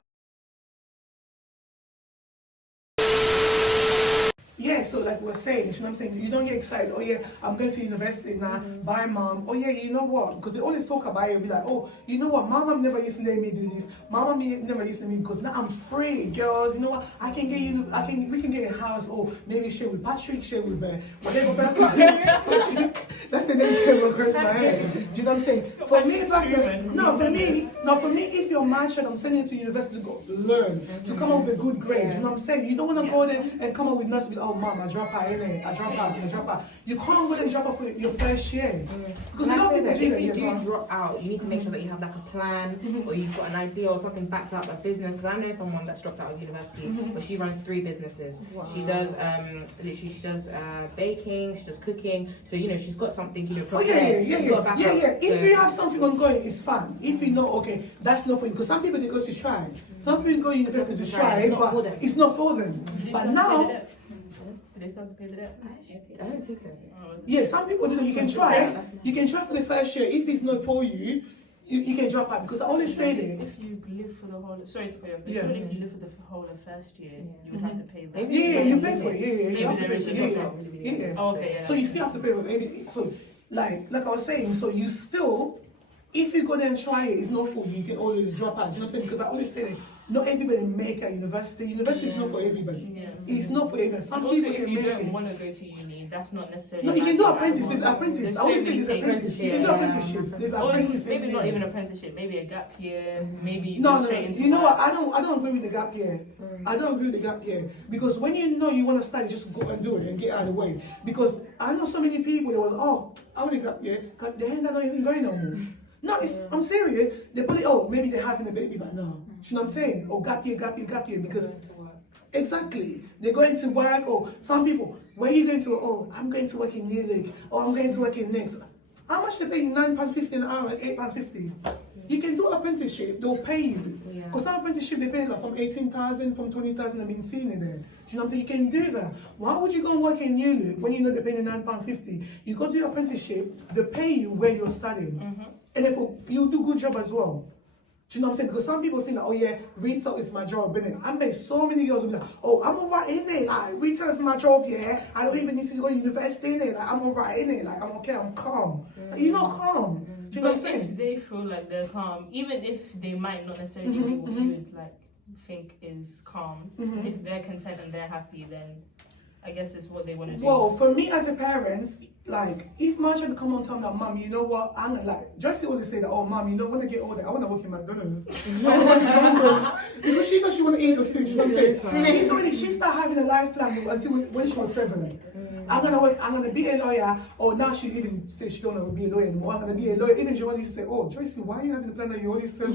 Yeah, so like we're saying, you know what I'm saying? You don't get excited, oh yeah, I'm going to university now, bye mom. Oh yeah, you know what? Because they always talk about it, be like, oh, you know what? Mama never used to let me do this. Mama never used to let me because now I'm free, girls. You know what? We can get a house or maybe share with Patrick, share with whatever person. That's the name that came across my head. Do you know what I'm saying? For me, for me, if you're my child, I'm sending you to university to go learn, to come up with a good grade. You know what I'm saying? You don't want to go there and come up with nothing. Oh, mom, I drop out, innit? I drop out. You can't go and drop out for your first year. Because if you do drop out, you need to make sure that you have like a plan or you've got an idea or something backed up, a business. Because I know someone that's dropped out of university, but she runs 3 businesses. Wow. She does she does baking, she does cooking. So she's got something prepared. Yeah. If you have something ongoing, it's fine. If you know, okay, that's not for you. Because some people they go to try. Some people go to university to try, but it's not for them. But now. They still have to pay the debt? I don't think so. Yeah, some people do. You can try. You can try for the first year. If it's not for you, you can drop out. Because I always say that. If you live for the whole, sorry to cut you off. If you live for the whole of first year, you would have to pay back. Yeah, you pay for it. Yeah. Oh, okay, yeah. So you still have to pay for it. So like I was saying, so you still. If you go there and try it, it's not for you. You can always drop out. Do you know what I'm saying? Because I always say that not everybody make a university. University is not for everybody. Yeah. It's not for everybody. Some people can make it. If you don't want to go to uni, that's not necessarily. No, you can do apprentice. There's apprentice. I always say there's apprentice. You can do apprenticeship. There's apprentice. Maybe not even apprenticeship. Maybe a gap year. Maybe no. You know what? I don't agree with the gap year. I don't agree with the gap year because when you know you want to study, just go and do it and get out of the way. Because I know so many people that was I want a gap year. They ain't not even going no more. No, I'm serious. They probably, maybe they're having a baby by now. Do you know what I'm saying? Or gap year, because exactly. They're going to work, or some people, where are you going to? I'm going to work in New League, or I'm going to work in Next. How much they pay? £9.50 an hour, £8.50. You can do apprenticeship, they'll pay you. Yeah. Because some apprenticeship, they pay like from 18,000, from 20,000, I've been seeing it there. Do you know what I'm saying? You can do that. Why would you go and work in Uni when you know they're paying £9.50? You go to your apprenticeship, they pay you where you're studying. And if you do good job as well. Do you know what I'm saying? Because some people think like, oh yeah, retail is my job, innit? I met so many girls who be like, oh, I'm alright in it. Like, retail is my job, yeah. I don't even need to go to university in it. Like, I'm alright in it. Like, I'm okay, I'm calm. Like, you're not calm. Do you know what I'm saying? If they feel like they're calm, even if they might not necessarily be what you would like think is calm, if they're content and they're happy, then I guess it's what they want to do. Well, for me as a parent, like, if my child come on and tell me that, Mum, you know what, I'm like, Jessie always say that, oh, Mum, you know, when I get older, I want to work in McDonald's. I want to work in McDonald's. Because she knows she want to eat the food, you know what I'm saying? She started having a life plan until when she was 7. I'm gonna be a lawyer, or now she even says she don't want to be a lawyer anymore. I'm gonna be a lawyer. Even Joanne used to say, oh, Joyce, why are you having a plan that you're only 7?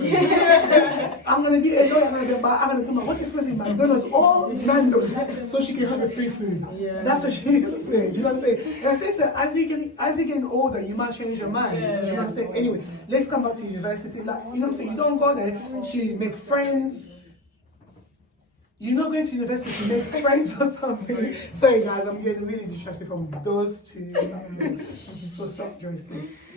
I'm gonna be a lawyer, I'm gonna do my work experience in McDonald's or Nando's so she can have a free food. Yeah. That's what she used to say. Do you know what I'm saying? And I said to her, as you get older, you might change your mind. Do you know what I'm saying? Anyway, let's come back to university. Like, you know what I'm saying? You don't go there to make friends. You're not going to university to make friends or something. Sorry guys, I'm getting really distracted from those two. So stop, Joyce.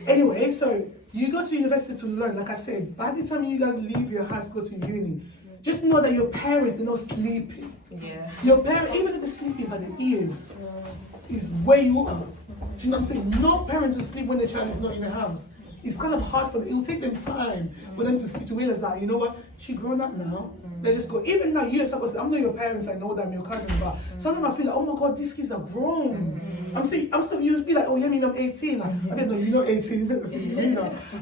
Anyway, so you go to university to learn. Like I said, by the time you guys leave your house, go to uni, just know that your parents, they're not sleeping. Yeah. Your parents, even if they're sleeping by the ears, is where you are. Do you know what I'm saying? No parent will sleep when the child is not in the house. It's kind of hard for them. It will take them time for them to speak to realize that, you know what, she grown up now. Let's just go. Even now, you're supposed to, I'm not your parents, I know that I'm your cousin, but sometimes I feel like, oh my God, these kids are grown. I'm still, you be like, oh, yeah, I mean, I'm 18. Like, I don't know, you're not 18.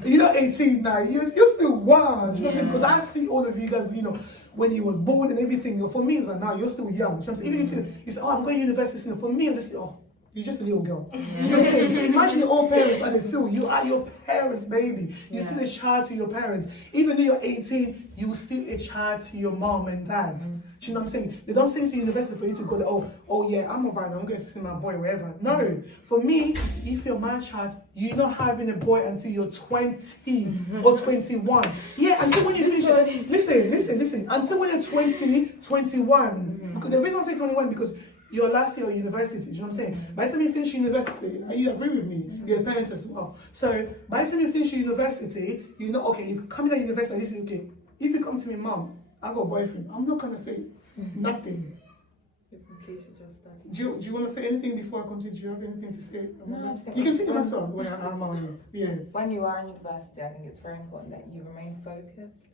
You're not 18 now. You're still wild. You know what I'm saying? Because I see all of you guys, you know, when you were born and everything. You know, for me, it's like, now you're still young. You know what I'm saying? Even if you say, oh, I'm going to university. You know, for me, I'm just, oh, you're just a little girl. Do you know what I'm saying? So imagine all parents how they feel. You are your parents' baby. You're still a child to your parents. Even though you're 18, you're still a child to your mom and dad. Do you know what I'm saying? They don't send you to university for you to go there, oh yeah, I'm alright, I'm going to see my boy wherever. No. For me, if you're my child, you're not having a boy until you're 20 or 21. Yeah, until when you finish. Listen. Until when you're 20, 21. Because the reason I say 21 because your last year of university, do you know what I'm saying? By the time you finish university, and you agree with me, you're a parent as well. So by the time you finish university, you know, okay, you come in at university and you say, okay, if you come to me, Mom, I got a boyfriend, I'm not gonna say nothing. Do you want to say anything before I continue? Do you have anything to say? No, you can think about something when I'm on you. Yeah. When you are in university, I think it's very important that you remain focused,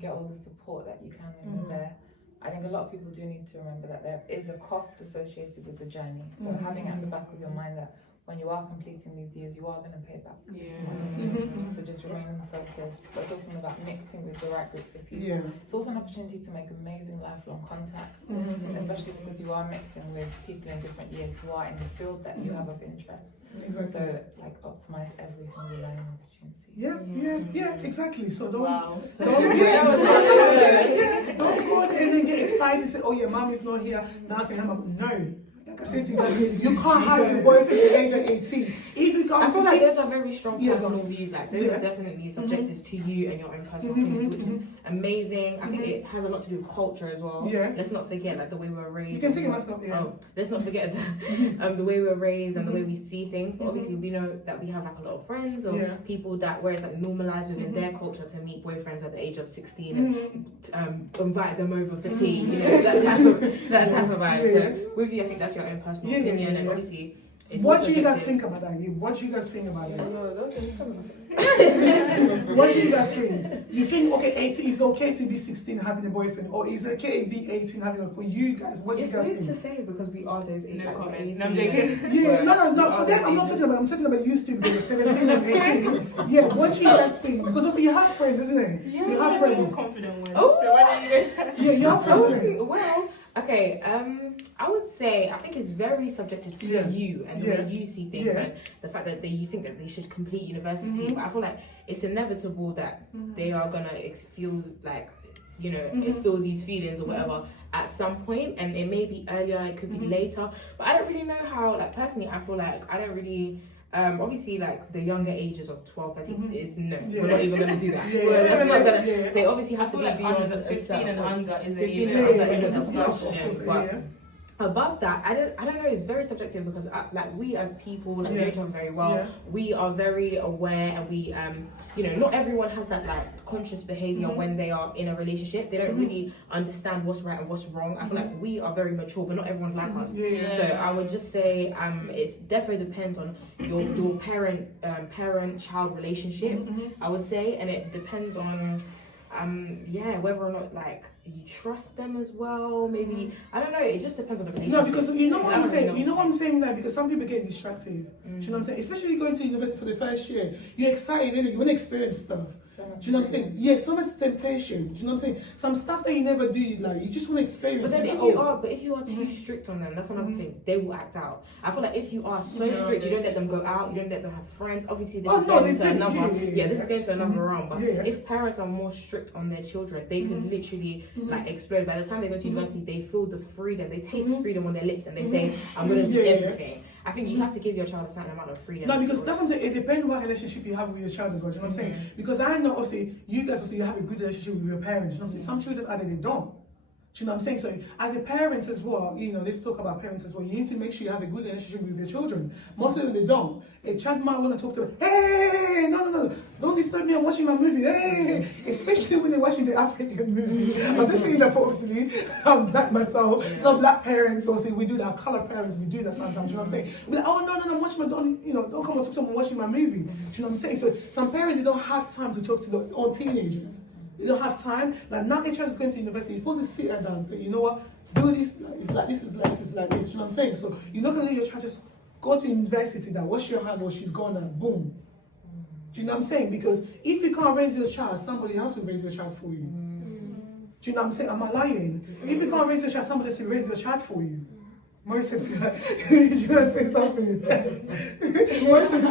get all the support that you can when you're there. I think a lot of people do need to remember that there is a cost associated with the journey. So having it at the back of your mind that when you are completing these years, you are going to pay back this money. So just remaining focused. But talking about mixing with the right groups of people. It's also an opportunity to make amazing lifelong contacts, especially because you are mixing with people in different years who are in the field that you have of interest. Exactly. So like optimize every single learning opportunity. Yeah, exactly. So don't go there and then get excited and say, oh yeah, Mommy's not here, now I can have no. Like I said to you, you can't have your boyfriend at the age of 18. If you come I feel like those are very strong personal views. Like those are definitely subjective to you and your own personal opinions, which is amazing. I think it has a lot to do with culture as well. Let's not forget like the way we were raised. You can take it myself, let's not forget the way we were raised and the way we see things. But obviously we know that we have like a lot of friends or people that where it's like normalized within their culture to meet boyfriends at the age of 16 and invite them over for tea. You know, that type of vibe. So with you, I think that's your own personal opinion, and obviously. What do you guys think about that? What do you guys think about that? What do you guys think? You think, okay, 18 is okay to be 16 having a boyfriend, or is it okay to be 18 having a, for you guys, what do you guys think? It's weird to say because we are those age. No comment. No, I'm joking. Yeah, no, for them, I'm not talking about, I'm talking about you still because you're 17 and 18. Yeah, what do you guys think? Because also you have friends, isn't it? Yeah, so you have friends. Confident one. So why don't you Yeah, you have friends, isn't it? Well, okay, I would say I think it's very subjective to you and the way you see things and the fact that you think that they should complete university. But I feel like it's inevitable that they are gonna feel like, you know, feel these feelings or whatever at some point, and it may be earlier, it could be later. But I don't really know how. Like personally, I feel like I don't really Obviously, like the younger ages of 12, 13 is no. Yeah. We're not even gonna do that. Yeah. That's not gonna. Yeah. They obviously have I to feel be like beyond under 15 and under is 15 a and under isn't a Of course, discussion, but yeah. above that, I don't know. It's very subjective because like we as people, like we know each other very well. Yeah. We are very aware, and we not everyone has that like conscious behavior when they are in a relationship. They don't really understand what's right and what's wrong. I feel like we are very mature, but not everyone's like us. Yeah. So I would just say it's definitely depends on your parent-child relationship. I would say, and it depends on whether or not like you trust them as well. Maybe I don't know. It just depends on the relationship. No, because you know what I'm saying. You know what I'm saying. saying, that because some people get distracted. Do you know what I'm saying? Especially going to university for the first year, you're excited, innit? You want to experience stuff. Do you know what I'm saying? Yeah, so much temptation. Do you know what I'm saying? Some stuff that you never do, like you just want to experience. But then like, if you are too strict on them, that's another thing. They will act out. I feel like if you are so strict, you don't let them go out, you don't let them have friends. Obviously, this is going into another. This is going to another realm. But if parents are more strict on their children, they can literally like explode. By the time they go to university, they feel the freedom. They taste freedom on their lips, and they say, "I'm going to do everything." I think you have to give your child a certain amount of freedom. No, because that's what I'm saying. It depends on what relationship you have with your child as well. Do you know what I'm saying? Because I know, obviously, you guys obviously have a good relationship with your parents. You know what I'm saying? Some children either they don't. Do you know what I'm saying? So as a parent as well, let's talk about parents as well. You need to make sure you have a good relationship with your children. Most of them they don't. A child might want to talk to them. Hey, no, don't disturb me. I'm watching my movie. Hey, especially when they're watching the African movie. I'm just saying that for obviously I'm black myself. It's not black parents. Obviously we do that. Color parents we do that sometimes. You know what I'm saying? We're like, oh no, I'm watching my don't come and talk to me. I'm watching my movie. Do you know what I'm saying? So some parents they don't have time to talk to their own teenagers. You don't have time. Like now, a child is going to university. You're supposed to sit her down and say, you know what, do this. It's like this, is like this, is like this. You know what I'm saying? So you're not gonna let your child just go to university. That wash your hand or she's gone and boom. Do you know what I'm saying? Because if you can't raise your child, somebody else will raise your child for you. Do you know what I'm saying? Am I lying? If you can't raise your child, somebody else will raise your child for you. Maurice says, you want to say something? Maurice says,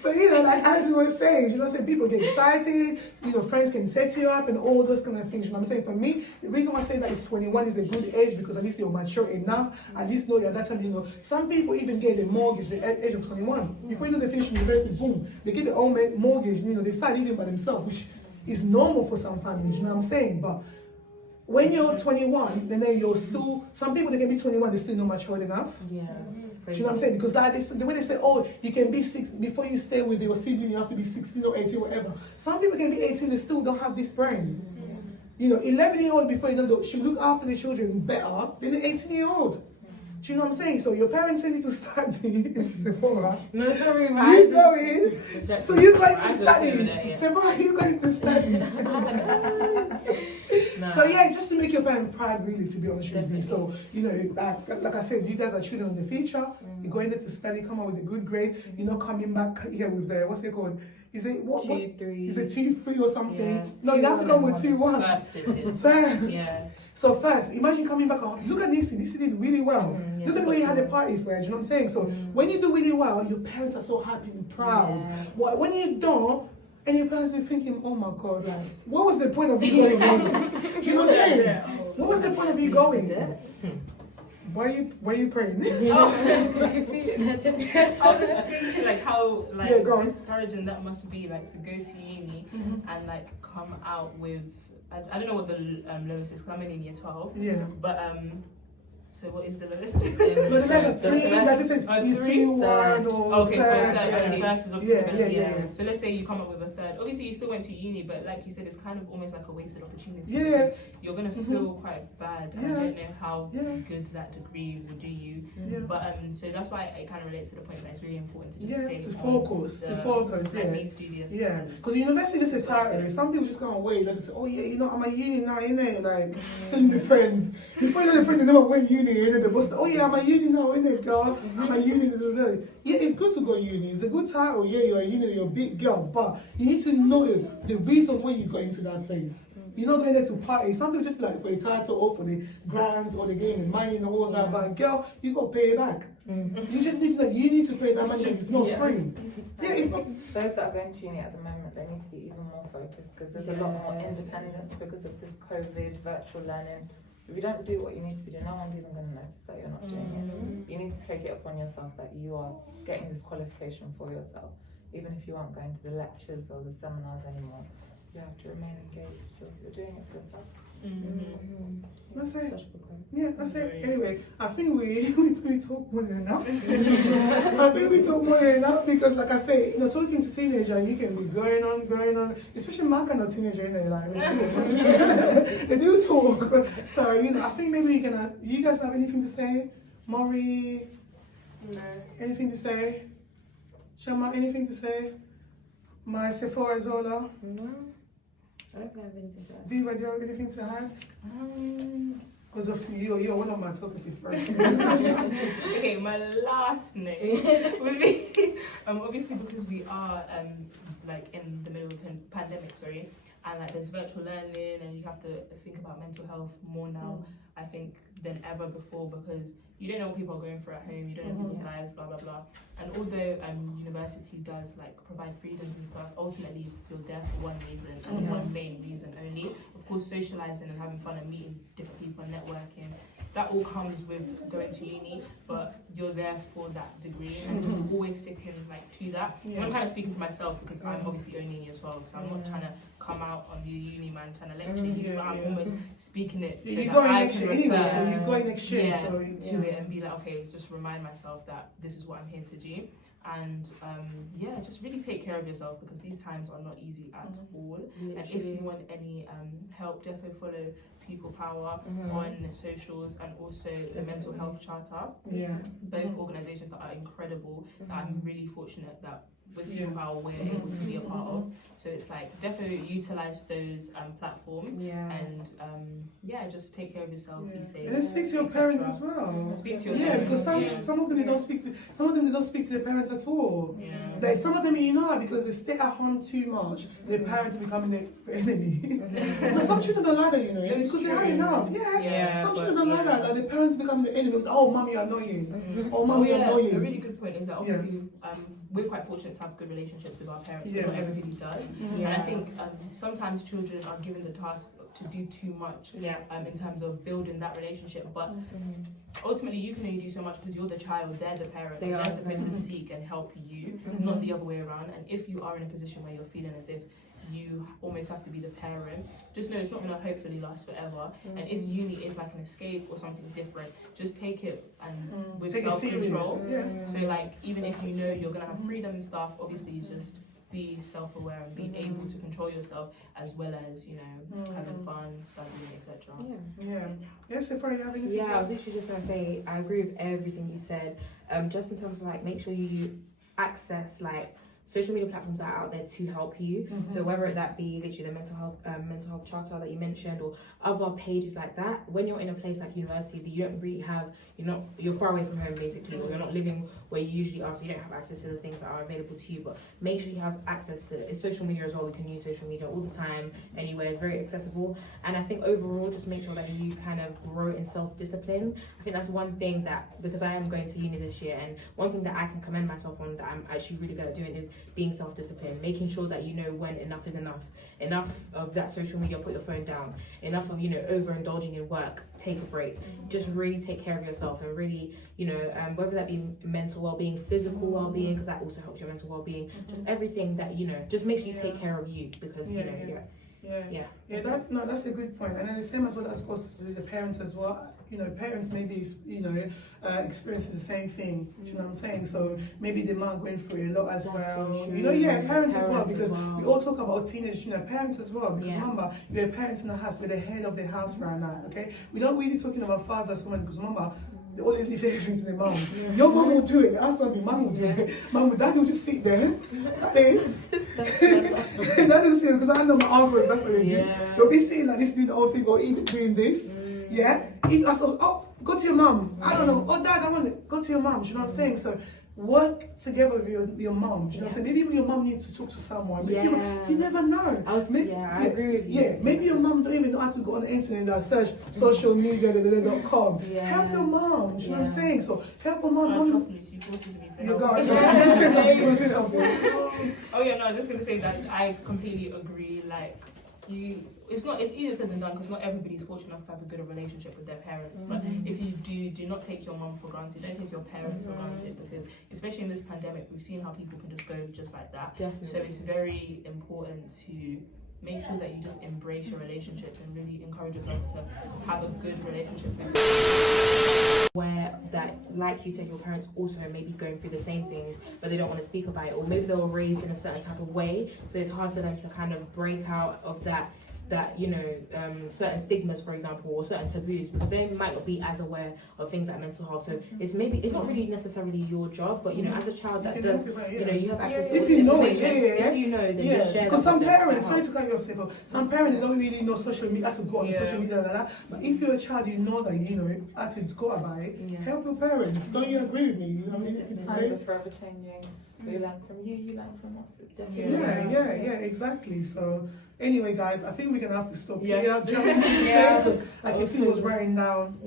so, like as you were saying, you know what I'm saying, people get excited, friends can set you up and all those kind of things, you know what I'm saying? For me, the reason why I say that is 21 is a good age because at least you're mature enough, at least know at that time, some people even get a mortgage at the age of 21. Before they finish university, boom, they get their own mortgage, they start living by themselves, which is normal for some families, you know what I'm saying? But when you're 21, then you're still, some people they can be 21, they're still not mature enough. Yeah. Do you know what I'm saying? Because like the way they say, oh, you can be 6 before you stay with your sibling, you have to be 16 or 18, whatever. Some people can be 18, they still don't have this brain. 11-year-old before she look after the children better than an 18-year-old. Do you know what I'm saying? So your parents send you to study, Sephora. No, sorry, you going? So you're going to study. Yeah. Sephora, you're going to study. No. So yeah, just to make your parents proud, really, to be honest with you. So like I said, you guys are children of the future. You're going there to study, come out with a good grade. You're not coming back here with the what's it called? Is it what? 2-3. Is it 2-3 or something? Yeah. No, you have to come with 2-1. First is it? First. Yeah. So first, imagine coming back. Look at Nisi. Nisi did really well. Yeah, Look at the way you had a party for her. Do you know what I'm saying? So when you do really well, your parents are so happy and proud. Yes. When you don't, and your parents are thinking, oh my God, like, what was the point of you going? Do you know what I'm saying? What was the point of you going? Why are you praying? I was just thinking like how discouraging that must be, like to go to uni and like come out with I don't know what the lowest is because I'm in year 12. Yeah. But so what is the lowest? No, the lowest is 3. Like I said, is 3-1 or okay, so third, first is obviously yeah. So let's say you come up with a third. Obviously, you still went to uni, but like you said, it's kind of almost like a wasted opportunity. Yeah. You're gonna feel quite bad. Yeah. I don't know how good that degree will do you. Yeah. But so that's why it kind of relates to the point that it's really important to just stay to focus, be studious. Yeah, because university is just a title. Some people just can't wait. They just say, oh yeah, I'm a uni now, innit? Like, telling the friends. Before you know the friend, they never went uni, innit? The boss, oh yeah, I'm a uni now, innit, girl? I'm a uni. Yeah, it's good to go uni. It's a good title. Yeah, you're a uni, you're a big girl. But you need to know the reason why you got into that place. You're not going there to party. Some people just like for a title or for the grants or the game and money and all that. But girl, you got to pay it back. You just need to know you need to pay that money. It's not free. Yeah, it's not. Those that are going to uni at the moment, they need to be even more focused because there's a lot more independence because of this COVID virtual learning. If you don't do what you need to be doing, no one's even going to notice that you're not doing it. You need to take it upon yourself that you are getting this qualification for yourself. Even if you aren't going to the lectures or the seminars anymore, you have to remain engaged. You're doing it for yourself. That's it. Such a good point. Yeah, that's it. Anyway, I think we talk more than enough. I think we talk more than enough because, like I say, you know, talking to teenager, you can be going on. Especially my kind of teenager, you know, like they do talk. So you know, I think maybe we can. You guys have anything to say, Maury? No. Anything to say? Shama, anything to say? My Sephora Zola? No, I don't think I have anything to add. Diva, do you have anything to add? Because obviously you're one of my talkative friends. Okay, my last note would be obviously because we are like in the middle of a pandemic, sorry, and like there's virtual learning and you have to think about mental health more now, I think, than ever before, because you don't know what people are going through at home, you don't know people's lives, blah blah blah. And although university does like provide freedoms and stuff, ultimately you're there for one reason and one main reason only. Of course, socializing and having fun and meeting different people and networking, that all comes with going to uni, but you're there for that degree and just always sticking like to that. And I'm kind of speaking to myself because I'm obviously only uni as well, so I'm not trying to come out on the uni man trying to lecture you, but I'm almost speaking it so you that go in I next can year anyway, refer so you go in next year, so to it and be like, okay, just remind myself that this is what I'm here to do. And yeah, just really take care of yourself because these times are not easy at all. Literally. And if you want any help, definitely follow People Power on socials and also the Mental Health Charter. Both organisations that are incredible, that I'm really fortunate that with People Power we're able to be a part of. So it's like definitely utilise those platforms and yeah, just take care of yourself, be safe. And then speak to your parents as well. Speak to your because parents. some of them they don't speak to their parents at all. Like some of them, you know, because they stay at home too much, their parents are becoming the enemy. Because some children don't like that, you know, because they had enough. Some children don't like that, like the parents become the enemy. Oh, mommy, you're annoying. Oh, mommy, you're annoying. A really good point is that obviously we're quite fortunate to have good relationships with our parents, but not everybody does. And I think sometimes children are given the task to do too much in terms of building that relationship, but ultimately you can only do so much because you're the child, they're the parent, they're supposed to seek and help you, not the other way around. And if you are in a position where you're feeling as if you almost have to be the parent, just know it's not going to hopefully last forever. And if uni is like an escape or something different, just take it and with self-control. So like even if you know you're going to have freedom and stuff, obviously you just be self-aware and be able to control yourself as well as, you know, having fun, studying, etc. Yes, if you have anything I was literally just going to say, I agree with everything you said. Just in terms of like, make sure you access like social media platforms that are out there to help you. So whether that be literally the mental health charter that you mentioned or other pages like that, when you're in a place like university that you don't really have, you're far away from home basically, or you're not living where you usually are, so you don't have access to the things that are available to you, but make sure you have access to social media as well. We can use social media all the time, anywhere, it's very accessible. And I think overall, just make sure that you kind of grow in self-discipline. I think that's one thing that, because I am going to uni this year, and one thing that I can commend myself on that I'm actually really good at doing is being self-disciplined, making sure that you know when enough is enough of that social media, put your phone down, enough of overindulging in work, take a break, just really take care of yourself and really whether that be mental well-being, physical well-being, because that also helps your mental well-being, just everything that just make sure you take care of you, because that's a good point. And then the same as well as goes to the parents as well. Parents maybe experiencing the same thing. Do you know what I'm saying? So maybe the mom going through a lot as well. Parents as well, because we all talk about teenage, parents as well. Because remember, you're a parent in the house, we're the head of the house right now. Okay, we're not really talking about fathers, women, because remember, they always leave everything to their mom. Your mom will do it. Ask me, mom will do it. Daddy will just sit there. That is. Daddy will sit there, because I know my uncles, that's what they do. They'll be sitting like this, doing the whole thing, or even doing this. If I said, go to your mom. I don't know. Oh, Dad, I want it. Go to your mom. Do you know what I'm saying? So work together with your mom. Do you know what I'm saying? Maybe your mom needs to talk to someone. Maybe you never know. I agree with you. Maybe your mom don't even know how to go on the internet and search socialmedia.com. Help your mom. Do you know what I'm saying? So help your mom. Trust me, she forces me to You help. got say something. Oh yeah, no, I was just gonna say that I completely agree. Like, it's easier said than done because not everybody's fortunate enough to have a good relationship with their parents. But if you do not take your mum for granted, don't take your parents for granted, because especially in this pandemic, we've seen how people can just go just like that. Definitely. So it's very important to make sure that you just embrace your relationships and really encourage yourself to have a good relationship with Where that, like you said, your parents also may be going through the same things, but they don't want to speak about it, or maybe they were raised in a certain type of way, so it's hard for them to kind of break out of that certain stigmas, for example, or certain taboos, because they might not be as aware of things like mental health. So it's not really necessarily your job, but as a child that does, you have access to if you know it, if you know, then just share. Because some parents, sorry to cut you off, Stephen, some parents they don't really know social media, how to go on social media like that. But if you're a child, you know that how to go about it. Help your parents. Don't you agree with me? You know what I mean? Times are forever changing. We learn from you, you learn from us. It's Exactly. So anyway, guys, I think we're gonna have to stop here. Yes. Do you have anything to say? Because like you see, was writing down.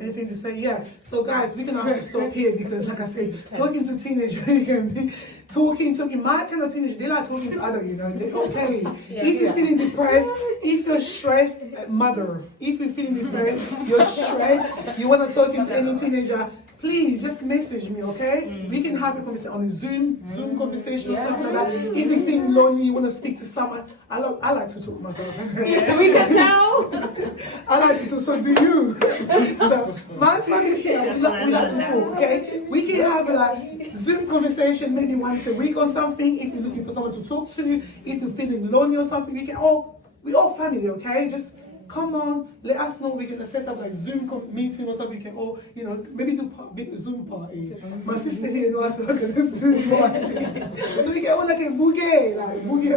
Anything to say? Yeah. So guys, we're gonna have to stop here because, like I said, talking to teenagers, you can be talking. My kind of teenagers, they like talking to others. They're okay. If you're feeling depressed, if you're stressed, mother. If you're feeling depressed, you're stressed, you wanna talk to any teenager, please just message me, okay? We can have a conversation on a Zoom conversation or something like that. If you feel lonely, you want to speak to someone, I like to talk myself. We can tell. I like to talk, so do you. So my family here, we like to talk, okay? We can have a Zoom conversation maybe once a week or something. If you're looking for someone to talk to, if you're feeling lonely or something, we all family, okay? Just come on, let us know. We're gonna set up like Zoom meeting or something. We can all, maybe do big Zoom party. My sister here knows how to work on a Zoom party, so we get all like a boogie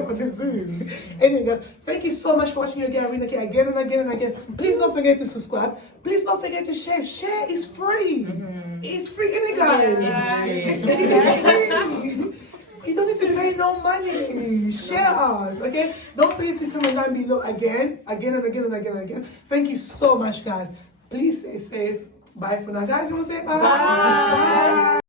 on the Zoom. Anyway, guys, thank you so much for watching your girl RINA again and again and again. Please don't forget to subscribe. Please don't forget to share. Share is free. It's free, isn't it, guys? It's free. You don't need to pay no money. Share us, okay? Don't forget to comment down below again and again. Thank you so much, guys. Please stay safe. Bye for now, guys. You want to say bye? Bye.